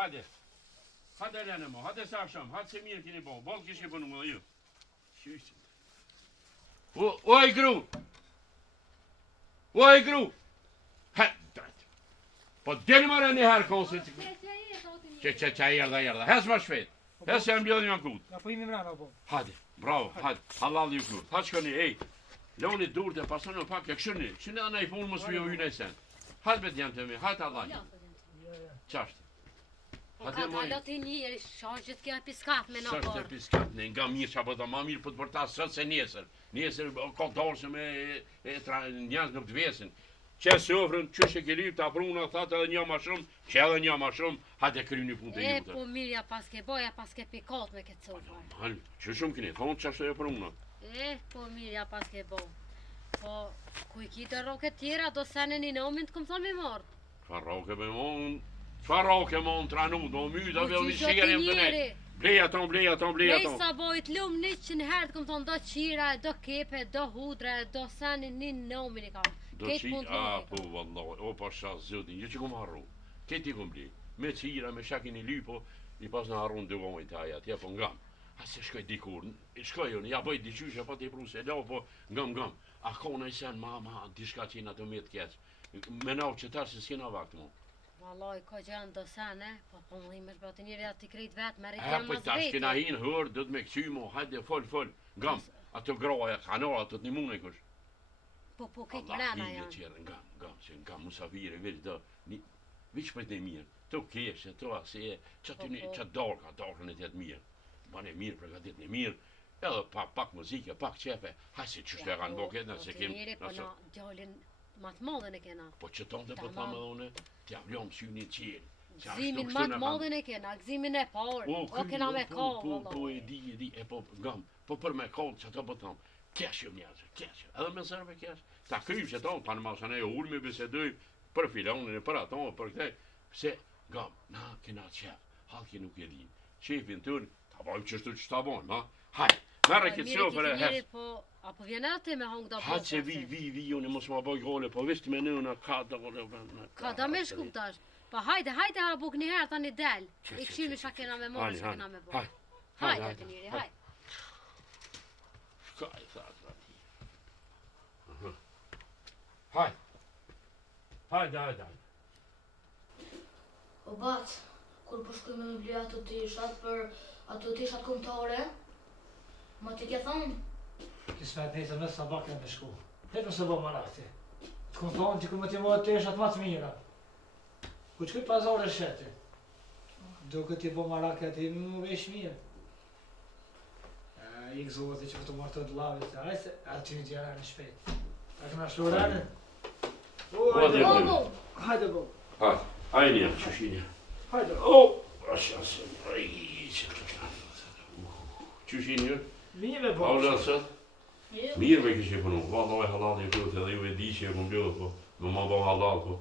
Hajde. Hajde Elena mo, hajde sa akşam. Hajde se mirë keni bo. Bol kishë bënu më ju. Shishtë. Oj gru. Oj gru. Ha, dajt. Po del marrë një herë konsit. Që erdha. Hes ma shpejt. Hes e mbjodhin janë kut. Ja po imi mrena po. Hajde, bravo, hajde. Halal ju kut. Hajde shkoni, ej. Loni dur të pasoni pak e këshëni. Shëni dhe ne i punë më së ju në sen. Hajde bet janë të mi, hajde Allah. Qashtë. Ka dalë të një shaqët kja piskat me në Sështë parë. e piskat, ne nga mirë që apo të ma mirë për të përta sëtë se nesër. Nesër ka dorëse me njësë nuk të vesin. Që se ofrën, që shë ke lypë, të apruna, thatë edhe një ma shumë, që edhe një ma shumë, hajde kry një punë të E, jutë. po mirja pas ke boja, pas ke pikat me këtë sofar. Halë, që shumë këni, thonë që ashtë e apruna. E, po mirja pas ke bo. Po, ku i kitë roke tjera, do sene një nomin të këmë thonë me marë. Qa roke me mon, qa roke mon tranu, do myta vel një shigerim të ne. Bleja ton. Lej sa bojt lumë 100 herë të këmë thonë do qira, do kepe, do hudre, do sene një nomin i kam. Do qi, po vallaj, o pasha zëtin, jo që kom harru. Këti kom bli, me qira, me shakin i lypo, i pas në harrun dy gojnë të aja, tja po ngam. A se shkoj dikur, shkoj unë, ja bëj diqyshe, pa t'i pruse, la po ngam. A kona i sen, ma, diska qina të me të keq. Me nau qëtar se s'kena vakt mu. Valoj, ko gjënë do sene, po më dhimë është bëtë njëri ati krejt vetë, me E, rritja po mas tash vete. kena hinë hër, do të me këqy mo, hajde, fol, ngam. Ato groja, kanora, të t'nimune kush. Po këtë Allah, mrena hije janë. qërë, ngam, që ngam musafire, veç do, veç për të mirë, të keshe, të asje, që dorkën e tjetë mirë, bane mirë, përgatit një mirë, edhe pak muzike, pak qepe, hajse që shte e kanë boket, nëse kem, Njëri, po na gjallin matë madhen e kena. po që tonë të po thamë edhe une, t'ja vlom syni qelë. Gzimin matë madhen e kena, gzimin e parë, o kena me ka, Po e di, e po ngam, po për me kohë që ato po thamë, kesh jo njerëzë, kesh, edhe me sërve kesh, ta kryp që tonë, pa në masën e ullë me bisedoj, për filonin e për ato, për këte, se, ngam, na kena qef, halki nuk e di, qefin tërë, ta bojmë qështu që ta bojmë, ha, hajde, merre këtë shofër e hes. Po, apo vjen atë me hongë do Hajde se vi, unë mos ma boj gole, po visht me nëna ka da gole. Ka da me shkup tash. Po hajde ha buk një herë tani del. I këshimi shka kena me morë, shka kena me bo. Hajde të njëri, hajde. Shka i thasë ati. Hajde. O bat, kur po shkoj me bli ato tishat për ato tishat kombëtare, ma ti ke thonë? Kisë vetë nesër me sabak e me shku. Hejtë më se bo marakti. Të këmë thonë që këmë t'i më të eshat ma të mira. Ku që këtë pazar e sheti. Do këtë i bo marakti ati më vesh mirë. I gëzoti që këtu martë të lavit. Ajse, aty një tjera në shpejt. A këna shlu rane? Hajde bo. Hajde një, qëshinja. Hajde. Qëshinja? Mime bo. Aula sët? Mirë me kështë e punu, vallaj halal e këtë edhe ju e di që e këmë blodhë, po më ma bo halal, po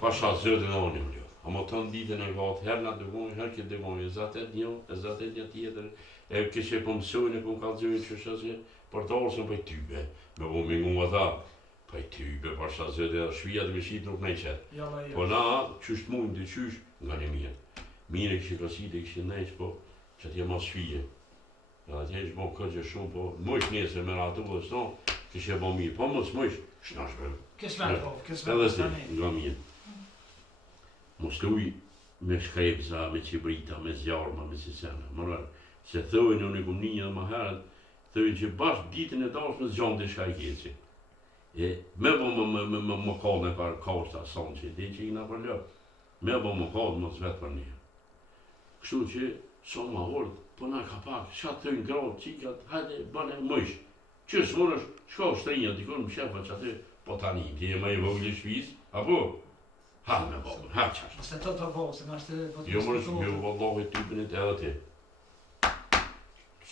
pasha zëtën o një blodhë. A më të në ditën e gatë, herë në dëgojnë, herë këtë dëgojnë, e zatet një tjetër, e kështë e këmë mësojnë, e këmë kalëzojnë që shësë, për të orësën për tybe, me po mingu më tha, për tybe, pasha zëtën edhe shvija të mëshit nuk me qëtë. Po na, qështë mundë të qysh, nga një mirë. Mirë e kështë klasit e kështë nejtë, po që t'je ma shvije. Ja atje ishë bo këtë që shumë, po mëjsh nesër me ratu dhe s'ton, kështë e bo mirë, po mëjsh, shnash bërë. Kismet bo, Edhe si, nga mirë. Mos të uj me shkrepza, me qibrita, me zjarma, me sisena, mërër, se thëvën unë i kum një dhe ma herët, thëvën që bashkë ditën e dashë me zgjanë të shka i keci. E me bo më kallë me par kashta sonë që di që i nga për lëpë, me bo më kallë më zvetë për një. Kështu që, sonë ma orë, po na ka pak, shatë të në gradë, qikat, hajde, bane, mëjsh. Qësë mërë është, shko shtrinja, dikon më shefa që aty, po tani, ti e ma i vogli shpis, apo? Ha me babën, ha qashtë. Nëse të bo, se nga shte... Jo mërë që me vallohi typinit edhe ti.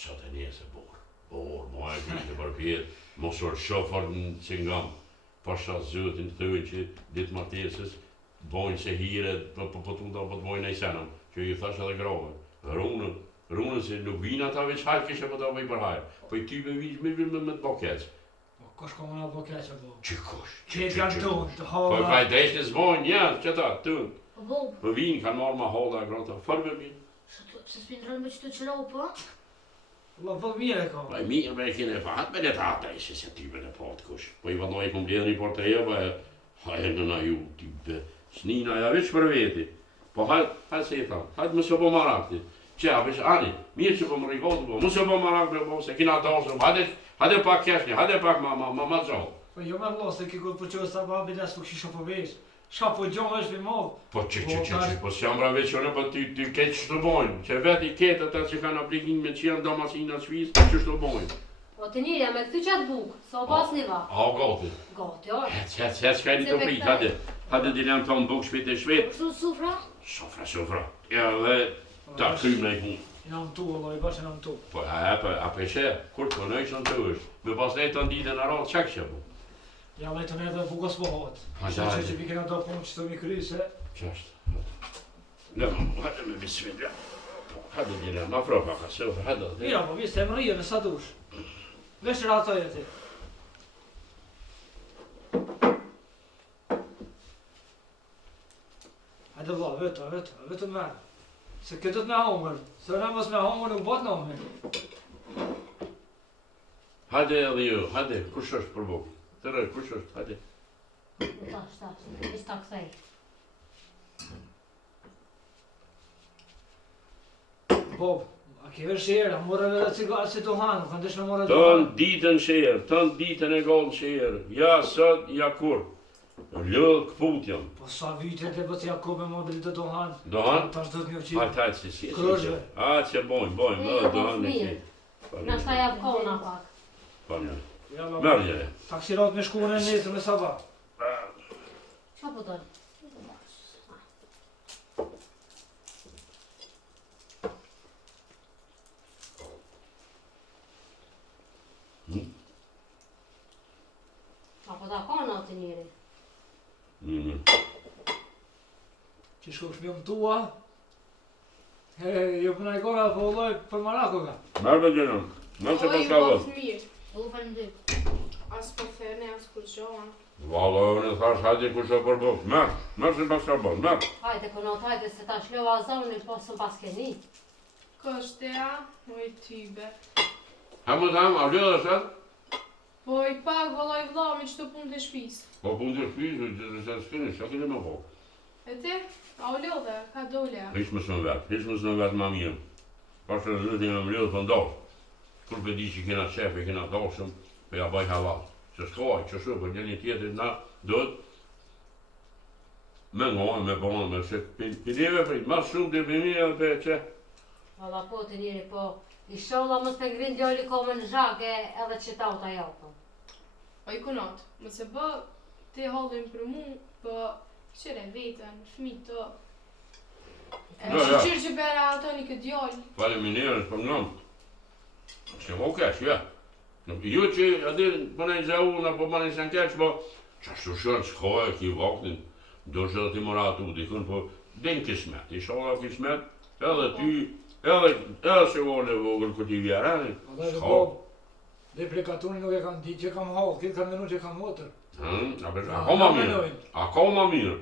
Qatë e njëse borë, ma e kështë për pjetë, mos orë shofar në cingam, pasha zëtin të thëvën që ditë martesës, bojnë se hire, po të nda po të bojnë e senëm, që ju thash edhe grave. Runën se nuk vinë ata veç hajë kështë po të bëj për hajë, po i type vishë me të bokeqë. Po, kosh komunal bokeqë bo. Që kosh? Qëtë janë tonë, të Po hava... i drejtë zbojnë njerë, që ta, tënë. Po bob, Për vinë kanë marrë ma holla e granta, farë me vinë. se s'pindrën me qëto qëllau, po? Allah, po mirë e ka. Pa e mirë me e kene fatë me le tata e se ty me le patë kush. Po i vadnoj kom bledhe një portreja, pa e hajë në na ju, ty snina ja veç për veti. Po hajë se i thamë, hajë më se po marakti. Që apesh, ani, mirë që po më rikotë po, më se po marak me po, se kina dasëm, hajde pak keshni, hajde pak ma gjallë. Po jo me Allah, se ki kur përqohë sa babi des po kisha po vesh. Shka po gjohë është për madhë. Po që, po s'jam bra veqone, po ty ketë që të bojnë. Që veti ketë ata që kanë aplikin me që janë damasina Shqipës, që të bojnë. Po të njëja me këtë qatë bukë, sa pas një va. A, gati. Gati, o. Hec, ka një të prit, hajde dilem të në bukë shpet e shpet. Kështu sufra? Sofra. Ja, dhe ta krymë në i punë. Jam tu, Allah, i bashkë jam tu. Po, a peshe, kur të nëjë që në të është, me pas nejtë të ndite në rallë, qak që bu? Ja, dhe të ne dhe bukës po hot. Hajde. Që vi kena do punë që të mi kry, se... Qashtë. Lëmë, hajde me bismillah. Hajde dilem, ma fro paka, sofra, hajde. Mira, po viste, më rije, me sa dush. Vesh ratoj e ti. Hajde vla, vetëm merë. Se këtë të me homër, se në mos me homër nuk bot në homër. Hajde edhe ju, hajde, kush është për bukë? Tërë, kush është, hajde. Tash, ishtë ta këthej. Bob, a ke vesh shera, mora edhe cigarë si duhanu, kanë desh me mora Tën ditën shërë, tën ditën e gollë shërë, ja sot, ja kur. Lëllë këput jam. Po sa vite të bëtë Jakub e modeli të duhan. Dohan? Tash do të një qipë. Hajde, si. Kërëzve. A, që bojnë, dohan e ki. Në shta javë kona pak. Pa një. Ja, Mërgjere. taksirat me shkuën e nesër me sabah. Qa po të? Qa po të kona të njëri? Që shkosh me më tua. Jo përna i kora po ulloj për Marako ka. Mërë me gjenëm, mërë se pas ka vëzë. U falendy. As po thene, as kur gjoha. Valla, në thash, hajde kush e për bukë. Mërë se pas ka vëzë, mërë. Hajde konot, hajde se ta shlova zonin po së pas keni. Kështea, oj tybe. Ha më tham, a vledhe shet? Po i pak vëlloj vllami që të punë të shpis. Po punë të shpizë, që të se s'keni, që keni me vokë. E ti? A u lodhe, ka dole. Hiç më së në vetë ma mirë. Pas të rëzëti me më lëdhë të ndoshë. Kur për di që kena qefe, kena doshëm, për ja baj havalë. Që s'koj, që shumë, për një tjetër na dëtë, me ngojnë, me bonë, me se përdjeve prit, mas shumë të për mirë edhe për që. Valla po të njëri po, i sholla mos të ngrin djali kome në zhake edhe që ta u ta japë. O i kunat, më se bë, ti hallin për mu, po qëre vetën, fmi të. E shqyqyrë që bera ato një këtë djallë. Faleminderit për ngëmë. Se po keq, ja. Jo që atë përne i zau, në po përne i sen keq, po qashtu shërë shkoj e ki vaktin, do shë dhe ti mëra atu dikën, po den kismet, i shola kismet, edhe ty, edhe se vole vogël këti vjerani. Adhe Bob, dhe prekatuni nuk e kanë ditë që kam hallë, këtë kanë menu që kam motër. Ako ma mirë.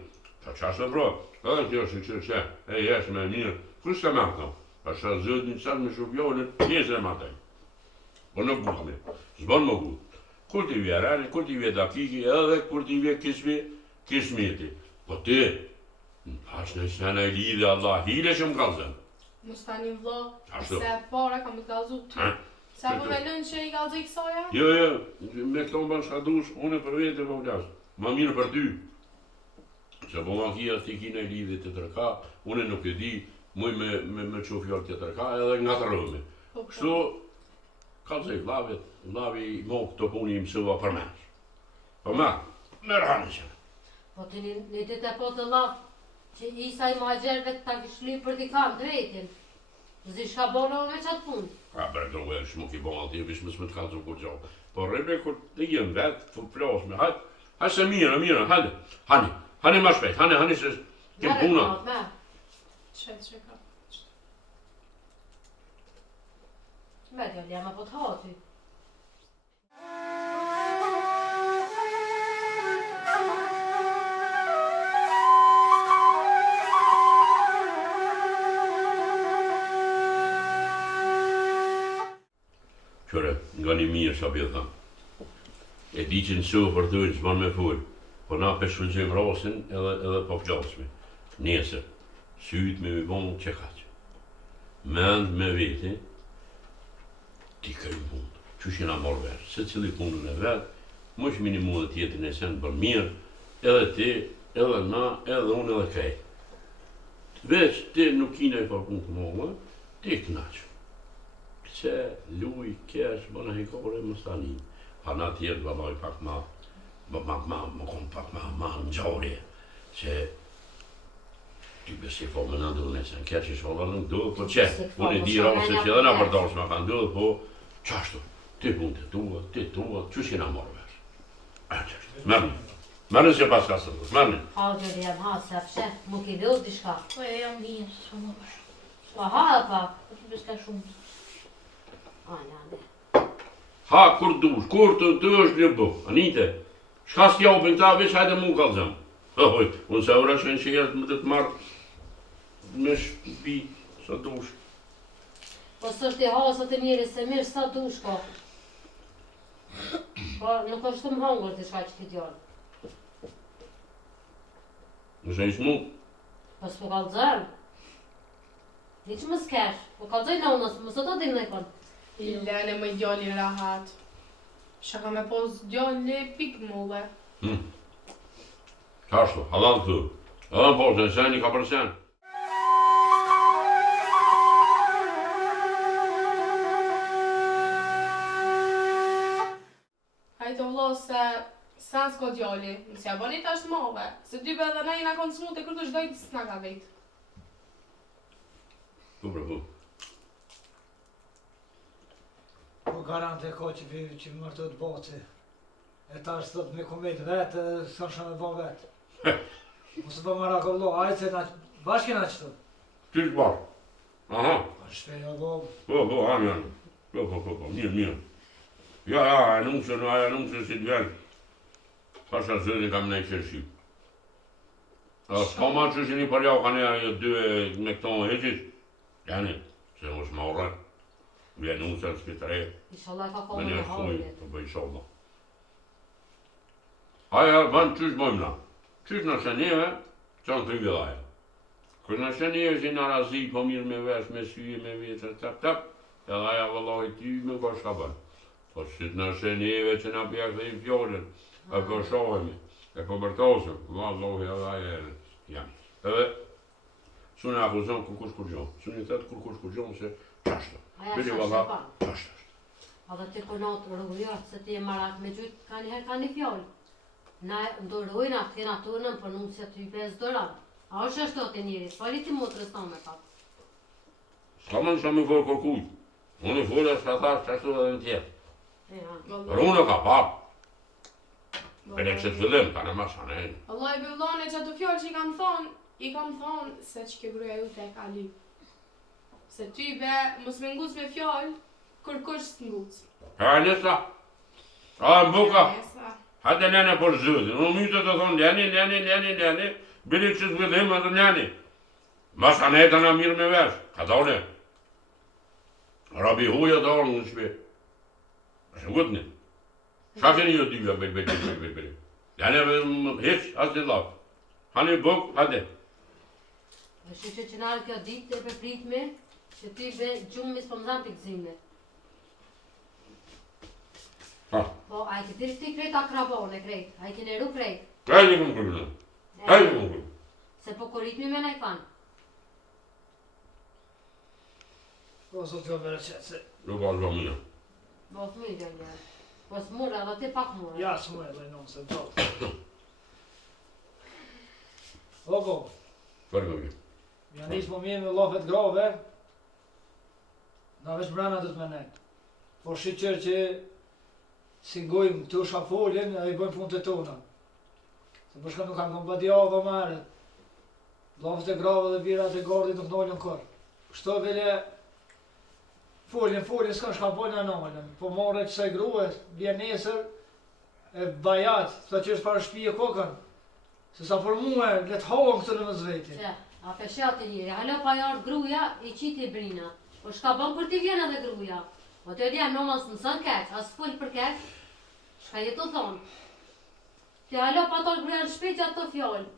Ta qashtë bro, edhe kjo është që jesh me mirë, kështë të me këto? Ashtë zëtë një qatë me shupjonin, njësë e mataj. Po në gudhme, zbon më gudhë. Kur t'i vje rani, kur t'i vje dakiki, edhe kur t'i vje kismeti. Po ti, ashtë në shënë e lidhe Allah, hile që më kalzën. Mos ta një vlo, Ashtu. se para kam të kalzu ty. Sa po me lënë që i kalzu i kësoja? Jo, me këto më banë shkadush, unë e për vete po vlasë. Ma mirë për ty. Se po ma kia t'i kine e lidhe të tërka, unë nuk e di, muj me që fjallë të tërka edhe nga të rëme. Kështu, kalzë i vlavi mo këto puni i mësëva për mensh. Po me rane që. Po të një ditë e po të lafë, që isa i magjerve ta kishli për t'i kam të vetin. Zi shka bono me qatë punë. Ka bërë të uelë që më ki bon alti, vish mësë më të kalzë kur gjohë. Po rebe kur të jenë vetë, të plasme, hajtë se mirë, hajde, hani ma shpejt, hani se kem puna. Që ka. Me t'jo ljema po të hati. Qëre, nga një mirë që apje thamë. E di që në suvë për të ujnë që banë me full, po na për shulgjim rasin edhe po flasme. Nesër, syt me mi bonë që kaqë. Mend me veti, ti kërë punë, që shina morë verë, se cili punën e vetë, më që minimu dhe tjetën e sen për mirë, edhe ti, edhe na, edhe unë edhe kaj. Veç ti nuk kina i për punë të mëllë, ti knaqë. Që luj, kesh, bëna hekore, më stanin. Pa na tjetë valoj pak ma, më konë pak ma në gjorje, që ty besi po më në ndurë nesën, kesh i sholla nuk duhet, po që, unë i di rase që edhe na përdosh ma kanë duhet, po qashtu, ti punë të tua, që shina morë vesh. Mërën që pas ka së të, mërën. Ha, gjeri jam ha, se apshe, më ki dhëllë dishka. Po e jam dhinë, se s'po më përshë. Pa ha dhe pa. Po të beska shumë. Ane. Ha, kur dush, kur të është një bu, Anite, shka s'jopin ta, veç hajde mu kalëzëm. Unë se ura që në qërët më të të marrë me shpi, sa dush. Po së është i hasët e njëri se mirë, sa dush ka. Po nuk është të më hangër të shka që ti djallë. Nëse ishë mu, Po s'po kalëzëm. Di që më s'kesh, po kalëzoj në unës, më së të dinë në ikon. I lene më djalli rahat. Shaka me pos djalli pik mulle. qashtu, halal të, edhe në posë, në sen i ka përsen. Hajtë vlo se sa s'ko djalli, nëse ja bëni tash move, se dybe edhe na jena konë smut e kërë të shdojnë s'na ka vetë. Po. Po garante ka që mërë të boci. E ta është thot me komet vetë, s'ka shë me bon vetë. Mosë bë mara këllo, ajtë se na bashkë na qëtë. Ty është barë. Aha. A shpeja do. Po, amen. Po, mirë. Ja, anunësën si të ven. Pasha zërin kam në i qërship. S'ka ma që që një përja u ka një dy me këto më heqit. Jani, se mos më orën. Vje anunësën s'pitare. Inshallah ka Me kohë një në shuj, hajnë. të bëj inshallah. Aja, banë qysh bëjmë na. Qysh në shenjeve, që në të vilaja. Kër në shenjeve që në razi, po mirë me vesh, me syje, me vjetër, tap, edhe aja vëllaj ty me ko shka bënë. Po që në shenjeve që në pjekë dhe i fjolën, e po shohemi, e po bërtosëm, vëllohi edhe aja jam. Edhe, su në akuzon kërkush kur gjohë, su në thëtë kërkush kur gjohë, se qashtë. Aja Bili shashtë valla, e pa. qashtë është. A dhe të konatë rrugëjarë, se ti e marak me gjytë, ka njëherë ka një fjallë. Na ndorojnë atë kena tonën për nusja të i bez dorat. A është ashtu të njëri, s'pali ti motrës ta me ka. S'ka më nësha me folë kërkuj. Unë i folë është ka thash që ashtu edhe në tjetë. Për unë ka papë. Për e këtë fillim, ka në masane. Allah i bëllone që ato fjallë që i kam thonë se që ke gruja ju të e ka li. Se ty be, mos me nguz me fjallë, kërkush s'nguz. Ha, njësa. Ha, në buka. Nesa. Hajde lene për zhëdin. Unë mytë të thonë lene. Bili që zhvillim edhe lene. Masane të në mirë me vesh. Ka dole. Rabi huja dole në shpe. Shë gëtni. Shafini jo dyja, bel. Lene hiç, asë një lafë. Hani buk, hajde. Dhe që që nërë kjo ditë e për pritme, që ty be gjumë mis për më zanë për këzime. Po, a i këtë ti krejt akrabone krejt, a i kënë eru krejt. Hajde këmë kërënë. Se po koritmi me na i kanë. Po, sot jo bere qëtë se. Nuk ka zhva mija. Po, s'mu i gjengë. Po, s'murë edhe ti pak murë. Ja, s'mu e dojnë se do. Ogo, Kërë më ja nisë më mirë me lofet grove. Na veç brana dhët me nejtë. Po shqyqër që si ngojmë të shafolin e i bëjmë punë të tona. Se përshka nuk kanë këmë bëdi avë mërët. Lofët e grave dhe birat e gardit nuk nëllën kërë. Kështu vele folin, s'ka shka bojnë nëllën. Po more që se gruë, bje nesër e bajat, sa që është parë shpije kokën. Se sa për muë, letë haon këtë në më zveti. Që, a peshat e njëri, halo pa jartë gruja, i qiti brina. Po shka bën kur ti vjen edhe gruja. O të djemë në mos nësën keq, asë full për keq, shka jetë të thonë. Ti alo pa tolë kërë në shpejt ato fjallë.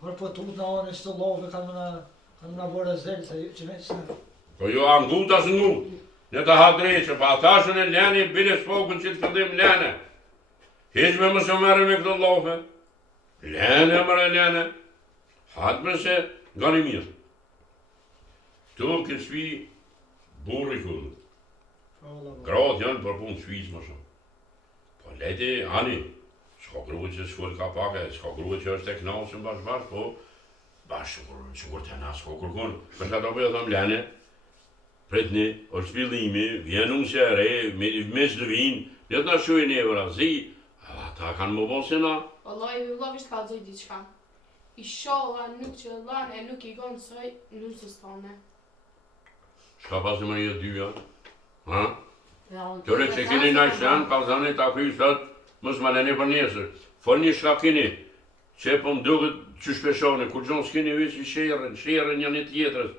Por po tut në anë të love kanë na bërë zelë, se që me që në. Po jo, a ngut as ngut. Ne të hadreqë, pa thashën e leni, bile s'fokën që të këndim lene. Heqme më se mërë me këtë lofe. Lene, mërë lene. Hatë me se nga një mirë. Tu këtë shpi burri këllë. Gratë janë për punë shpijës më shumë. Po leti, ani, s'ka gruë që s'kur ka pake, s'ka gruë që është e knasën bashkë, po që të na s'ka kërkun. Për që ato për thëmë lene, pretni, është fillimi, vjen unë që re, me shdëvin, jetë nga shuj një vrazi, ata kanë më bose na. Wallahi, vëllavisht ka dzoj diqka. I sholla nuk që lanë e nuk i gonë soj lusës tone. Shka pasi më një dyja? Ha? Tëre që kini në shenë, ka zani ta kry sot, mësë më leni për njësër. Fol një shka kini, që po më duket që shpeshone, kur gjonë s'kini visi shere një një tjetërës.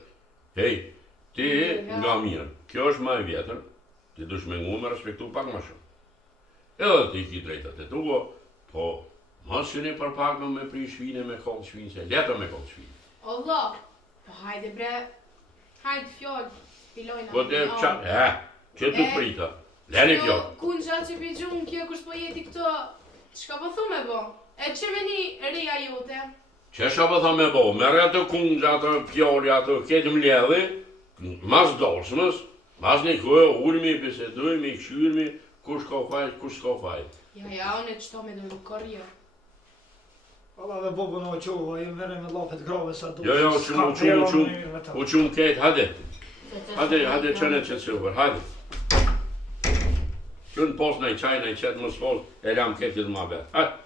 Hej, ti nga mirë, kjo është ma e vjetër, ti dush me ngu me respektu pak ma shumë. Edhe ti ki drejtat e tuo, po mos që një për pak me pri shvine me kollë shvine, se letë me kollë shvine. Allah, po hajde bre, hajde fjallë, pilojna. Po te që të prita, leni fjallë. Kun gjatë që pi gjumë kjo kështë po jeti këto, qka po thume bo? E që me një reja jote? Që shka po thame bo, merë atë kundë, atë fjallë, atë ketë mledhe, mas dorsmës, mas një kohë, ulmi, bisedujmi, këshyrmi, kush ka fajt, kush ka fajt. Ja, unë e qëto me dhe nuk korjo. Valla dhe bobo në oqova, ju mërë me lafet grave sa du. Jo, u qumë ketë, hade. Hade qënë që të super, hade. Qënë pos në i qaj, në i qetë mësë pos, e lam ketë gjithë ma betë. Hade.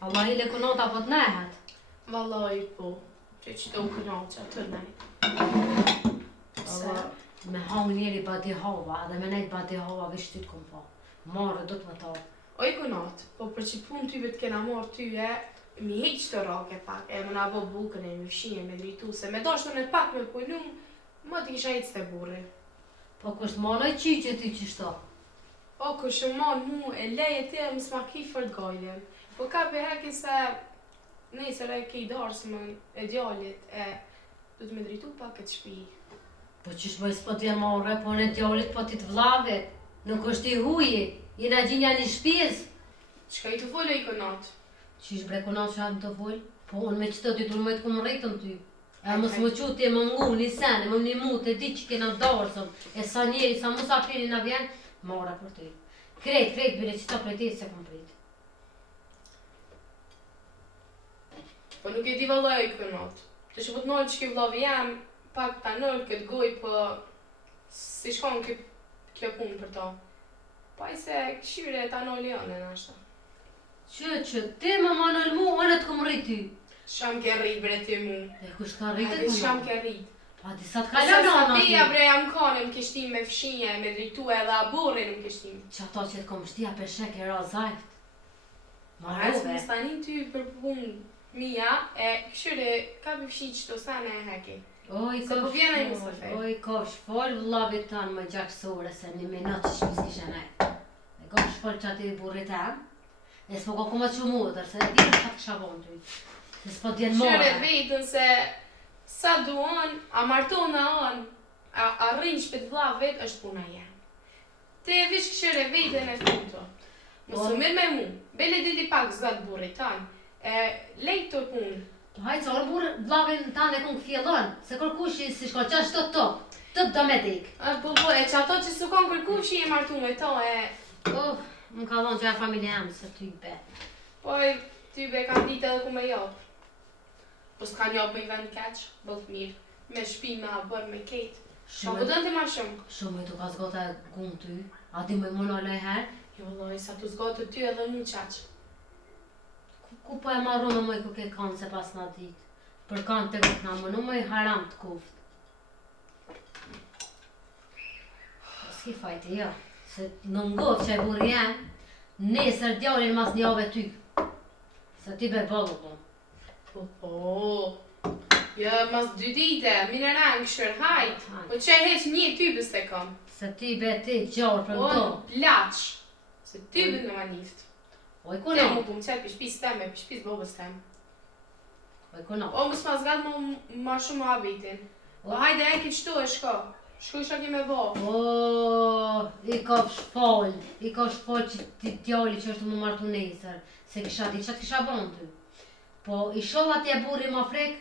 Allah i le kunota po të nehet. Vallahi po, që qëto u kënoqë që atë nej. Me hangë njeri bati hova, dhe me nejtë bati hova vishë ty të kumë po. Marë do të më tarë. O i kënot, po për që punë tyve të kena marë tyve, mi heq të rake pak, e më na bo bukën e më fshije me dritu, se me dashtë në pak me pujnum, më të kisha heq të burri. Po kështë manoj qyqe ty që shto? O kështë manë mu e leje të më s'ma ki fërt gajlen, po ka për heki se nesër e ki darsmën e djallit e du të me dritu pak këtë shpi. Po qështë bëjës po t'je marre, po në djallit po t'i të vlavit, nuk është i huji, i në gjinja një shpiz. Qka i të folë i kënat? Qysh bre kunat që hajmë të folë? Po unë me qëto t'i turmejt ku më rritën ty. E më s'më quti e më ngu një sen, më një mut e di që kena darsëm, e sa njeri, sa mu sa pini na vjen, marre për ty. Krejt, bile qëta prej ti se kom prit. Po nuk e di vallaj i kënat. Të që po të nëllë që ki vlavi jam, pak ta nëllë këtë goj, po si shkon kjo punë për ta. Pa i se këshyre ta nëllë janë e nashta. Që, ti më më nëllë mu, anë të kom rrit ty. Sham ke rrit bre ty mu. E kush ka rritë Hajde ku sham në? ke rrit. Pa disa të Ka kalon sa anë bia aty. bre jam kane më kishtim me fshinje, me dritu edhe aborre në më kishtim. Që ato që të kom shtia për shek e ra zajt. Hajde Marove. më stanin ty për punë mija, e këshyre ka për fshi qëto sane e heki. Oj, Se po vjen ai Mustafa. oj, kosh, fol vllavit tanë më gjaksore se një minutë që shpis kishe nejtë. E kosh fol që ati burrit e e s'po ka kuma që mudër, se e di që ka të shabon ty. Se s'po t'jen Këshyre more. vetën se sa duan, a martona anë, a rrinj shpet vllavit është puna jem. Te e vish këshyre vetën e punto. Mësë mirë me mu, bele dili pak zëtë burrit tanë, lejtë të punë. Po hajtë që orë burë vllavin tanë e kun këfjellon, se kërkushi si shko qash të top do me dik. Po, e që ato që s'u kanë kërku që i martu me ta e... Më ka dhonë që ja familje jam, se ty be. Po, ty be kanë ditë edhe ku me japë. Po s'ka njopë me i vend keq, bëllë mirë, me shpi me abër, me ketë. Qa po dënë të ma shumë? Shumë i tu ka zgota e gun ty, a di me më nëllë e herë? Jo, loj, sa tu zgotë ty edhe mu qaq. Ku po e marru në mëj ku ke kanë se pas në ditë? Për kanë të këtë në më në mëj haram të kuft. S'ki fajti, jo. Se në ngot që e burë jenë, nesër djallin mas një ove ty. Se ti be bollu po. Ja, mas 2 dite, minë rangë këshër, hajt. Po që heq një typës të kom. Se ti be ti gjarë për O, do. plaq. Se typën në manift. Oj Te kuno. mu pumë qëtë për shpisë teme, për shpisë bobës teme. Oj kuno. O, më s'ma zgatë ma shumë habitin. O, hajde e ki qëtu e shko. Shko isha ki me bo. O, i ka shpall që ti djali që është më martu nesër. Se kisha di që kisha bon ty. Po i sholla t'je burri më frek,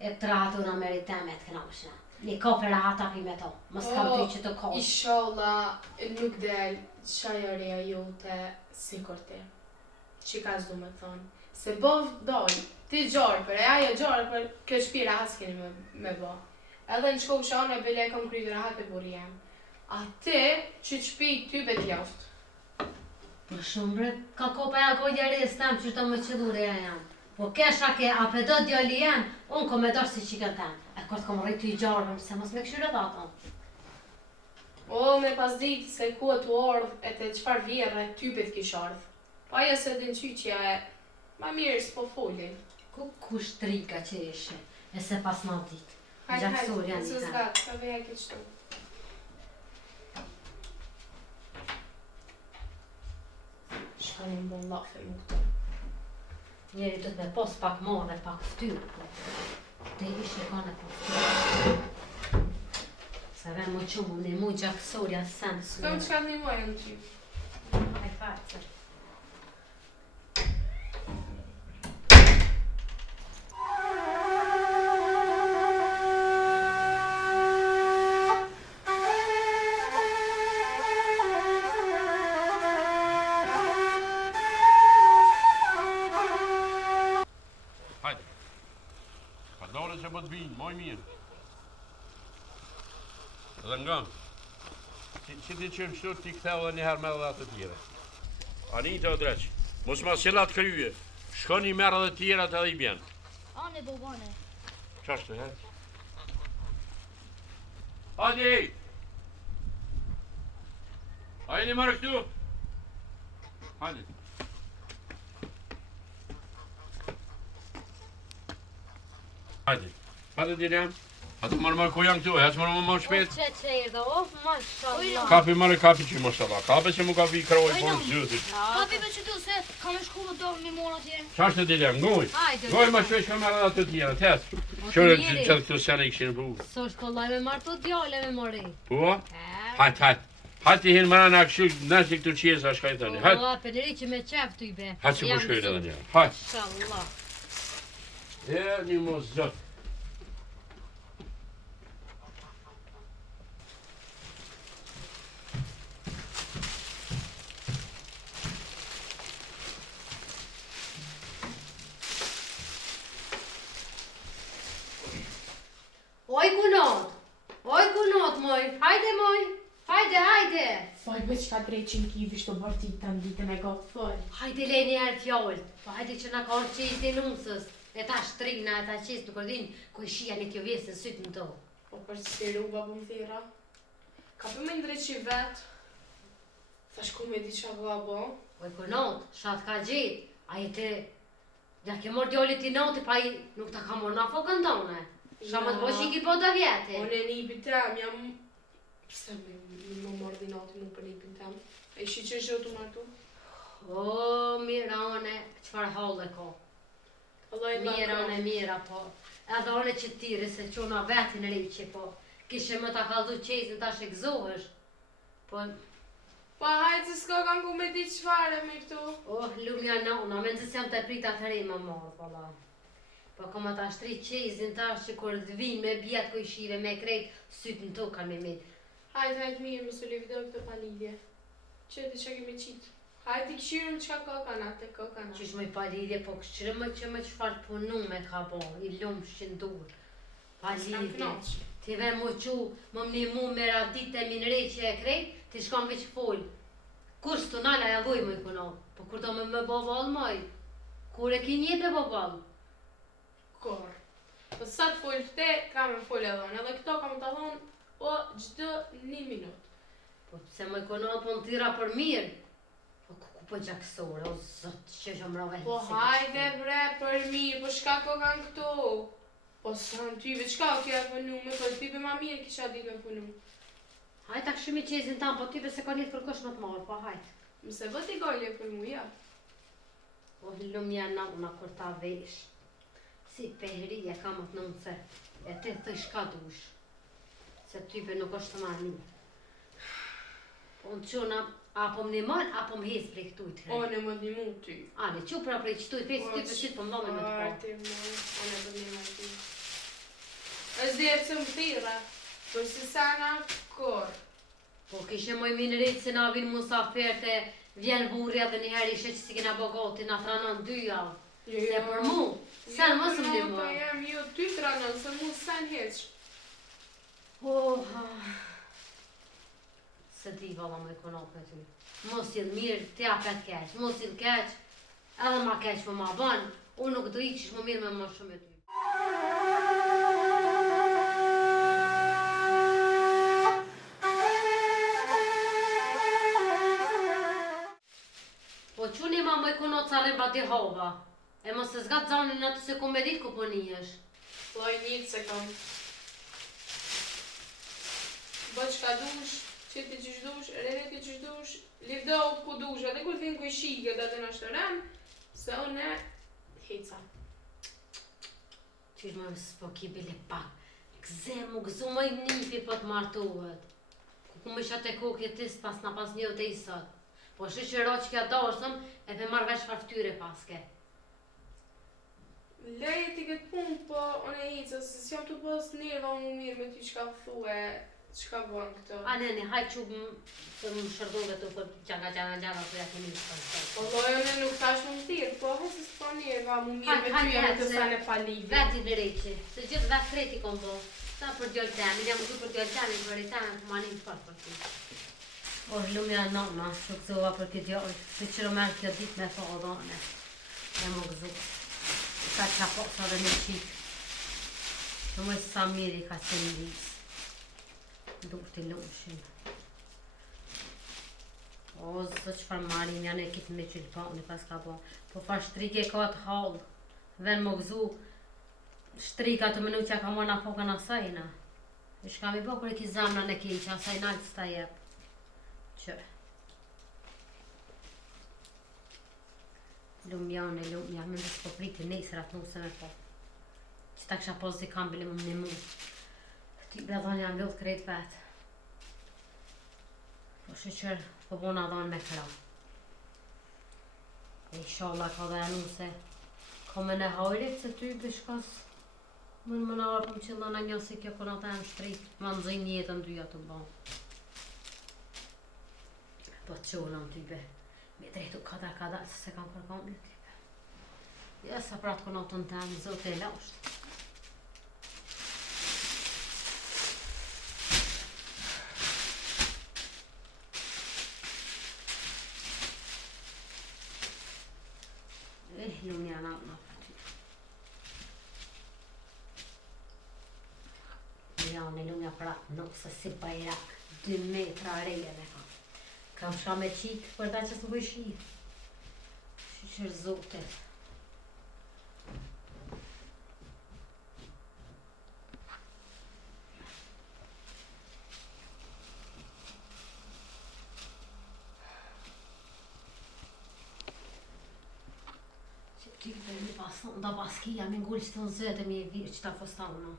e tratur në meri teme të knashna. Një kofer hata pi me to, mos kam ty që të kosh. Inshallah nuk del qajoria jote si kur ti. Që ka zdu me thonë. Se bov doj, ti gjarë për, e ajo gjarë për kjo shpira has keni me bo. Edhe në shkohë shanë e bile e kom kryjtë rahat për burri jem. A ti që qpi ty bet jashtë. Për shumë bre, ka kopa ja godja rejës tem që të më qëllure ja jam. Po kesha ke apedo djali jem, unë ko me dorë si qikën tem. E kërtë kom rritu i gjarëm, se mos me këshyre data. O, me pas ditë se ku e të ardhë e të qfar vjerë e typit kish ardhë. Pa ja se din qyqja e ma mirë s'po folin. Ku kushtrika që ishe, e se pas në ditë. Hajde, Gjaksur janë nëse një zgatë, ka veja këtë qëtu. Shkanin bon lafe mu këto. Njeri do të me pos pak more, pak ftyrë. Te ishe kone pak ftyrë. Se ve mu qumë, në mu gjaksorja sen së. S'kam qka një mojë në gjyë. E farë. Që po të vinë, moj mirë. Edhe nga, që ti që më shtu t'i këtheu dhe njëherë me dhe atë tjere. Anita o dreq, mos ma silat kryje, shkoni merë dhe tjera të edhe i bjenë. Ane, bobane. Qashtu, he? Hadi! Hajde marë këtu! Hadi! Hajde, hajde direm. Hajde marë ku janë këtu, hajde marë më shpet. Që erdhe, of, mashallah. Kapi marë kapi që mashallah. Kapi që mu kapi kroj po në zhjutit. Kapi me që du se ka me shku me do një mora tje. Qashtë direm, ngoj. Ngoj ma shpesh me marë dhe të tjera, tes. Qërë që këtu sene i këshinë pu. So shkollaj me marë të djale me mori. Po? Hajde, hajde. Hajde ti hinë marë në akëshu, nësi këtu qesa shka i tani. Hajde. Pederi që me qef të i be. Hajde që po shkojnë edhe një. Hajde. Inshallah. E, një mos zot. Oj kunot moj, hajde moj, hajde. Faj me qka dreqin kivish të bërtit të në ditën e gotë foj. Hajde le një herë fjollët, po hajde që na ka orë qizë të nusës, e ta shtrina, e ta qizë të kërdin, ku e shia një kjo vjesë në sytë në to. Po për si ruba bu më thira. Ka për me ndreqi vetë. Thash ku me di qa vla bo. Oj kunot, shatë ka gjitë, a i te, ja ke morë djollit i noti, pa i nuk ta ka morë na fokën tone. Sha më të bo që i ki po të vjetë. Unë e një bitem, jam... Pse me më morë dinati mu për një bitem? E shi që shë të martu? O, mirane, qëfar hallë e ko. Mira, po. Edhe one që tiri se qona vetin riqi, po. Kishe më ta kaldu qezin ta shekzohesh. Po, Pa hajtë se s'ka kanë ku me di qfare me këtu. lumja nona, me nëzës jam të prita të rejma morë, pola. Po koma ta shtri qezin tash që kur të vinë me bjetë ku i shive me krejt, sytë në to kanë me mitë. Hajtë mirë, më së lividoj këtë palidje. Qëti që kemi qitë. Hajtë i këshirëm qka ka kanat, e ka kanat. Qysh më i palidje, po këshirë më që më qfar punu me ka bo, i lumë shqindur. Palidje. Ti ve mu qu, më më një mu me radit e minërej që e krejt, ti shkon veç folë. Kur s'tu nala ja dhuj më i kuno, po kur do me bo valë moj, kur e ki njebe bo valë. Kor. Po sa të folë te, ka me folë e dhonë, edhe këto ka me të dhonë, po gjdo 1 minutë. Po pse më i kuno, po në tira për mirë. Ku po gjaksore, o zot, që është mrove. Po hajde bre, për mirë, po shka ko kanë këto? Po s'an tyve, qka o kja punu, me po tyve ma mirë kisha dit me punu. Hajde ta këshimi qezin tam, po tyve se ka njët kërkosh më të marë, po hajde. Mëse vë t'i gojle për mu, ja. Po lumja na una kur ta vesh. Si pehrija ka më të nëmë se, e te thëj shka dush. Se tyve nuk është të marë një. Po në qona, apo më nimon, apo më hes prej këtujt. O, në më një mu ty. Ani, që pra prej qëtujt, prej si tyve shqit po më dhome me të po. Arti mu, o në më një ty. është dhe e pëse më thira, për si sana kor. Po kishe moj minërit se na vinë musaferte, vjen burja dhe njëherë ishe që si kena bogoti, na tranon dy javë. Se për mu, sen mos më një Po mua. jam jo ty tranon, se mu sen heq. Se ti valla me konop me ty. Mos jil mirë, ti apet keq, mos jil keq, edhe ma keq më ma ban, unë nuk do iqish më mirë me më shumë me ty. Po quni ma më konop calim ba ti hova, e mos e zgat zanin atë se ku me dit ku po njësh. Loj njëtë se kam. Bë qka dush, qëti qysh dush, redeti qysh dush, livdohu ku dush, edhe kur t'vin kuj shige dhe të në shtërem, se unë e heca. Qysh më s'po ki bile pak, gzemu, gzu më i nipi po t'martohet. Ku më isha te kokje tis pas na pas një të i sot. Po shi që roq kja dashëm, e pe marrë veç farftyre paske. Leje ti këtë punë, po unë e heca, se s'jam të pos nerva më mirë me ty qka thue, qka bën këto. A neni, haj qubë të më shërdove të për gjaga për jatë një së Po lojën e nuk tash më thirë, po hësë s'po nerva më mirë me ty e të sane palivi. Veti në reqi, se gjithë vetë kreti kom bo. Sa për djollë temi, jam këtu për djollë temi, për i temi, për manin fort për ty. O, lumja nona, shukëzova për këtë djollë, se qërë merë kjo dit me fa odane. E më gëzu. Ka qa posa dhe në qikë. Në mëjë sa miri ka që në visë. Dur t'i lumshin. O, zë qëfar marin janë e kitë me qylpani pas ka bo. Po fa shtrike ka të halë. Ven më gëzu. Shtrika të menu që ka mona fokën asajna. Ish kam i bo kër e ki zamna në ki që asaj nalë s'ta jep. Që. Lumjane, me më s'po priti nesër atë nuse me po. Që ta kësha pos zi kam bile më një mu. Ti bledhon janë vëllë krejt vetë. Po shëqër, po bona dhonë me këra. E inshallah ka dhe anu se ka me në hajrit se ty bishkas më në arë për më qëllë në një si kjo kona të emë shtrit. Ma në zëjnë jetën dyja të ba. Po të qëllën tybe. Me drejtu kada se kam kërkam një tybe. Ja sa pratë kona të në temë, zote e lasht. Lumja na për ty. Janë lumja pra nuk se si bajrak, 2 metra reje me kam. Kam shka me qikë për da që së bëj shi. Shqyqër zotet. Ty për një pason, da paski jam i ngullë që të nëzët e mi e virë që ta fostanë.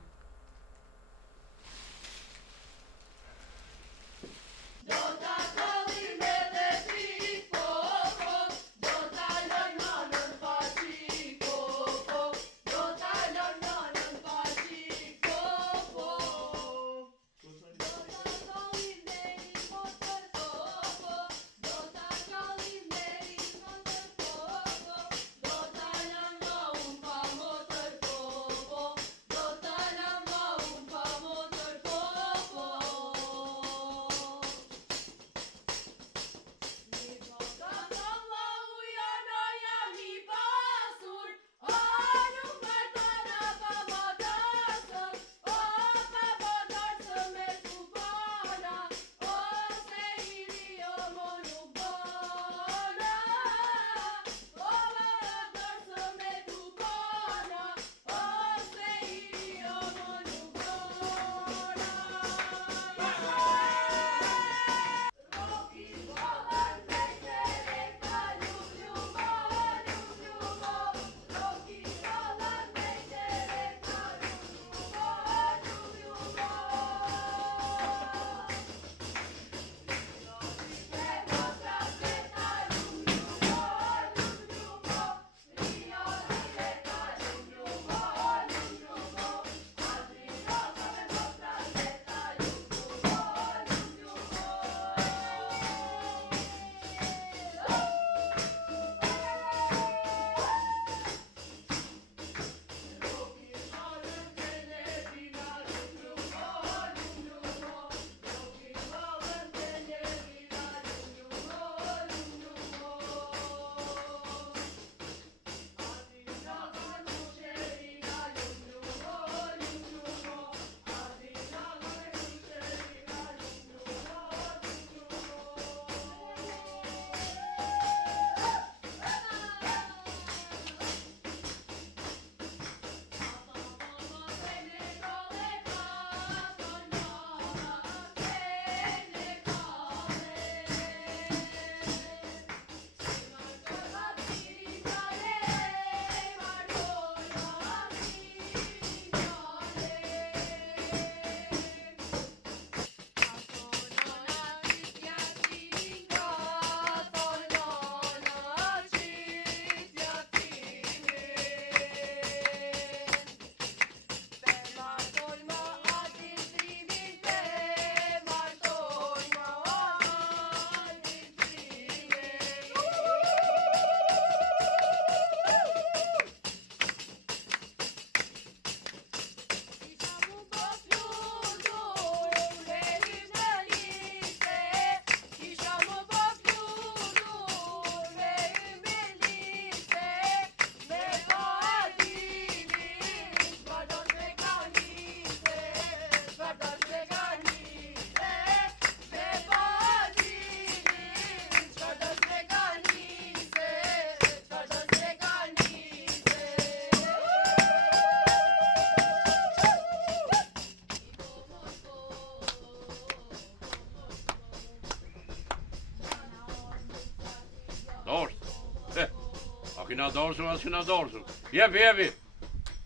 Kina dorësëm, as kina dorësëm. Jepi.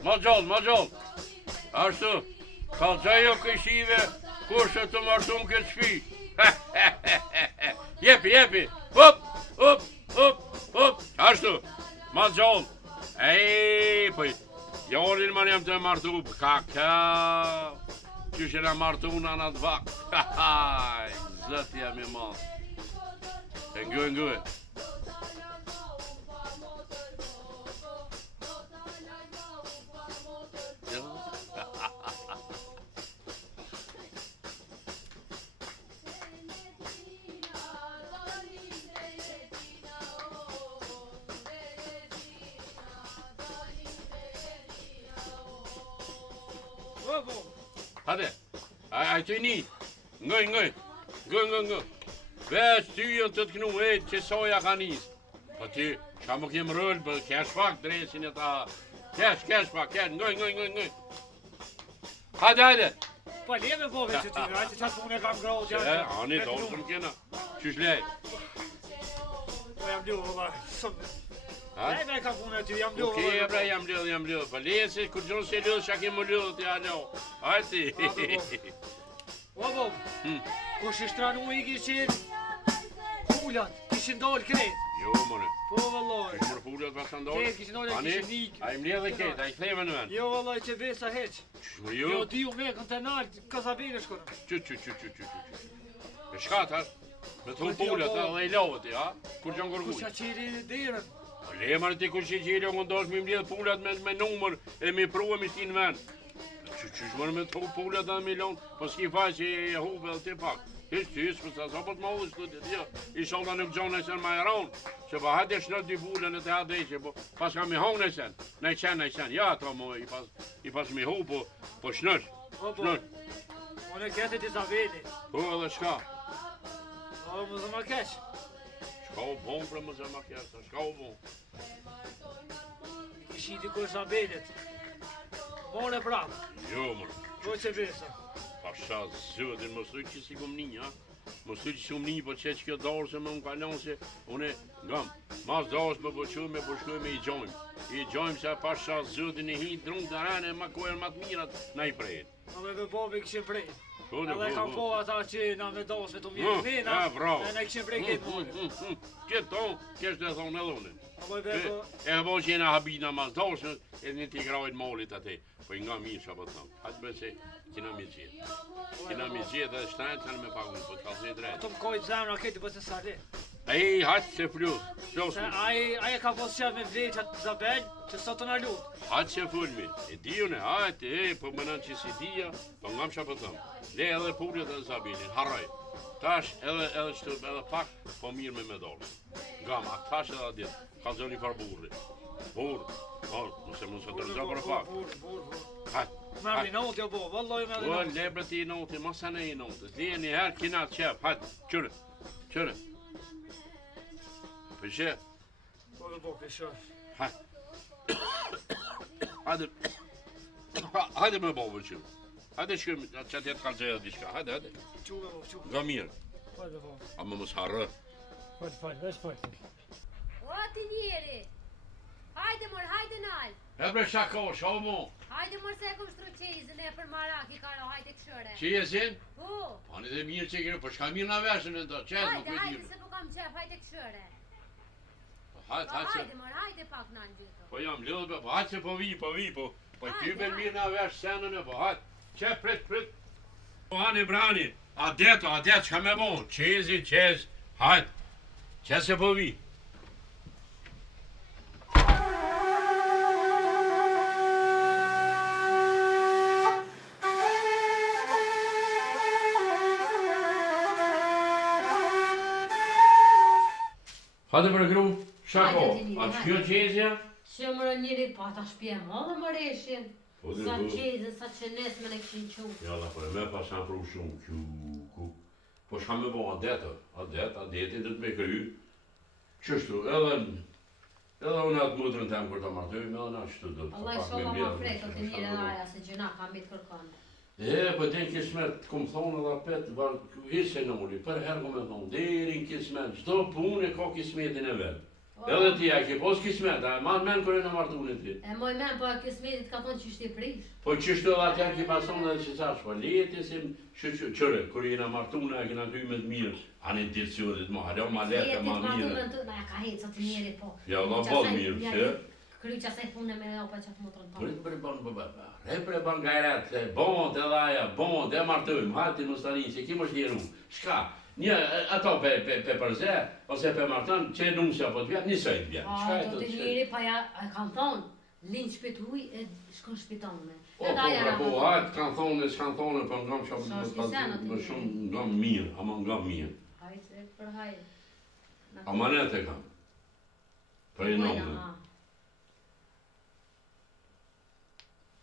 Ma gjallë. Ashtu, kalëzajo këshive, kurse të martum këtë shpi. Jepi. Hop. Ashtu, ma gjallë. Ej, pëj. Jorin ma njem të martu, kaka. Qyshe në martu në atë vakt. Zëtë jam i malë. E ngëj. Hadi, të një, ngëj. Veç ty jënë të të knu që soja ka njës. Po ty, qa më kemë rëllë, për kesh pak dresin e ta. Kesh pak, ngëj. Hadi. Pa leve bove që ty, që qatë punë e kam grau që Ani, dorësëm kena. Qysh lej? Po jam ljo, vëlla. Leve ka punë e ty, jam ljo. Oke, bre, jam ljo. Pa lesi, kur gjonë se ljo, qa kemë ljo, të alo. Hajti. O, Bob, kush i shtranu i kishin pullat, kishin dollë krejt. Jo, mëne. Po, vëlloj. Kishin pullat pas të ndollë? Kishin dollë e kishin nik. A i mlje dhe kejt, a i ktheve në ven. Jo, vëlloj, që besa heq. Qëshmë jo? Jo, di u me kënë të nalë, kasabine shkonë. Qy. E shka ta? Me thu pullat, dhe i lovët ti, ha? Kur gjënë kërguj? Kusha qiri në derën. Lemar ti kush i qiri, o këndosh me mlje pullat me numër e me pruë me shti në ven. Qysh mërë me thu pullat dhe me lonë, po s'ki faj që e hube dhe ti pak. Hish, për sa po t'ma udhë shtu t'ja. I sholla nuk gjonë e sen ma e ronë, që po hajt e shnët dy pullat e të hajt e që po pas ka me honë e sen. Nej sen, ja ato mo i pas me hu, po shnët. Unë e kete Izabeli. Po edhe shka? O, më zë ma keq. Shka u bon për më zë ma keq, shka u bon. Ishi di ku Izabelit. More prapë. Jo, mërë. Po që besa. Pasha zëdin, më sëj që si kom një, ha? Më sëj që si kom një, po që kjo dorë se më kalon se une, ngam, mas dorës më bëqoj me përshkoj me i gjojmë. I gjojmë se pasha zëdin e hi drunë të rane, ma kojër ma të mirat, na i prejt. A me dhe bobi këshin prejt. Edhe kam po ata që na me dosë me të mirë mina, e ne këshin prej këtë mojë. Këtë tonë, kështë e thonë edhe une. E bo që jena habina mas dorës, edhe një t'i grajt molit ati. Po i nga mirë që po të thonë. Hajtë bërë se kina mi gjithë. Kina mi gjithë dhe shtajnë që në me pagu, po të kalëzit drejtë. Ato më kojtë zemra këtë bëse sali. Ej, hajtë se flusë. Aje ka posë qëtë me vlejtë atë Zabel, që sot të në lutë. Hajtë se fulmi. E dijune, hajtë, po më nënë që si dija, po nga më që po thëmë. Le edhe pullet edhe Zabilin, harroj. Tash edhe qëtë edhe pak, po mirë me dorës. Gama, tash edhe ditë, ka zoni par burri. Nëse mund se dërëza për pak. Hajtë. Merë i notë, jo bo, vëlloj me dhe notë. Lebre ti i notë, masa ne i notë. Lije një herë, kina të qep, hajtë, qëre. Pëshe? Po dhe bo, pëshe. Hajde me bo, vëqim. Hajde shkëm, që atjetë kanë gjëja diçka, hajde. Quve bo, quve. Nga mirë. Hajde bo. A më mos harë. Veç fajtë. O, ti njeri! Hajde mor, hajde nalë! E bre shako, shau mo. Hajde mor se e kom shtru qezën e për marak i karo, hajde këshore. Që jesin? Po! Pani dhe mirë që kërë, po shka mirë në veshën e të, qezë më këtë Hajde, njërë. se po kam qef, hajde këshore. Hajde mor, hajde pak në në gjithë. Po jam lëdhe, po hajde se po vi. Po ty bel mirë në veshë senën e po hajde. Qe prit. Po hani brani, a deto, qka me bo, qez, hajde. Qe se po vi. Hajde për gru, shako, a të shkjo qezja? Që mërë njëri, pa ta shpje madhe më reshin. Sa qezë, sa që nesme në këshin qu. Ja, da për e me pasan pru shumë, ku. Po shka me bo adetin dhe të me kry. Qështu, edhe unë atë mutërën tem kur të martoj, me edhe na qështu dhe. Allah i sholla ma freko të njëre dhe aja, se gjëna kam bitë kërkon. Po den kismet, kom thonë edhe apet, hise në uri, për herë kom e thonë, derin kismet, gjdo punë e ka kismetin e vetë. Edhe ti a ke pos kismet, a man men kërë në martunit ti. E moj men, po a kismetit ka thonë që ishte prish. Po qështu edhe atër ki pason dhe që thash, po leti si qëre, kërë jena martune, a kena ty me të mirë, anë të tjërësiotit ma, halo ma letë, ma mirë. Na ka hecë atë njeri, po. Ja, da bol mirë, që? Kry që asaj punë me opa që atë motrën tonë. Repre ban gajrat, bon, edhe aja, bon, dhe martojmë, hati në stani, se ki më shtjeru, shka? Një, ato pe përze, ose pe marton, që nusja po të vjetë, njësoj të vjetë. A, do të njëri, pa ja, kanë thonë, linë shpet huj, e shkon shpitone. Po, hajtë kanë thonë, s'kanë thonë, po ngam më shumë ngam mirë, ama ngam mirë. Hajtë, për hajtë. Amanet e kam. Për e nëmë.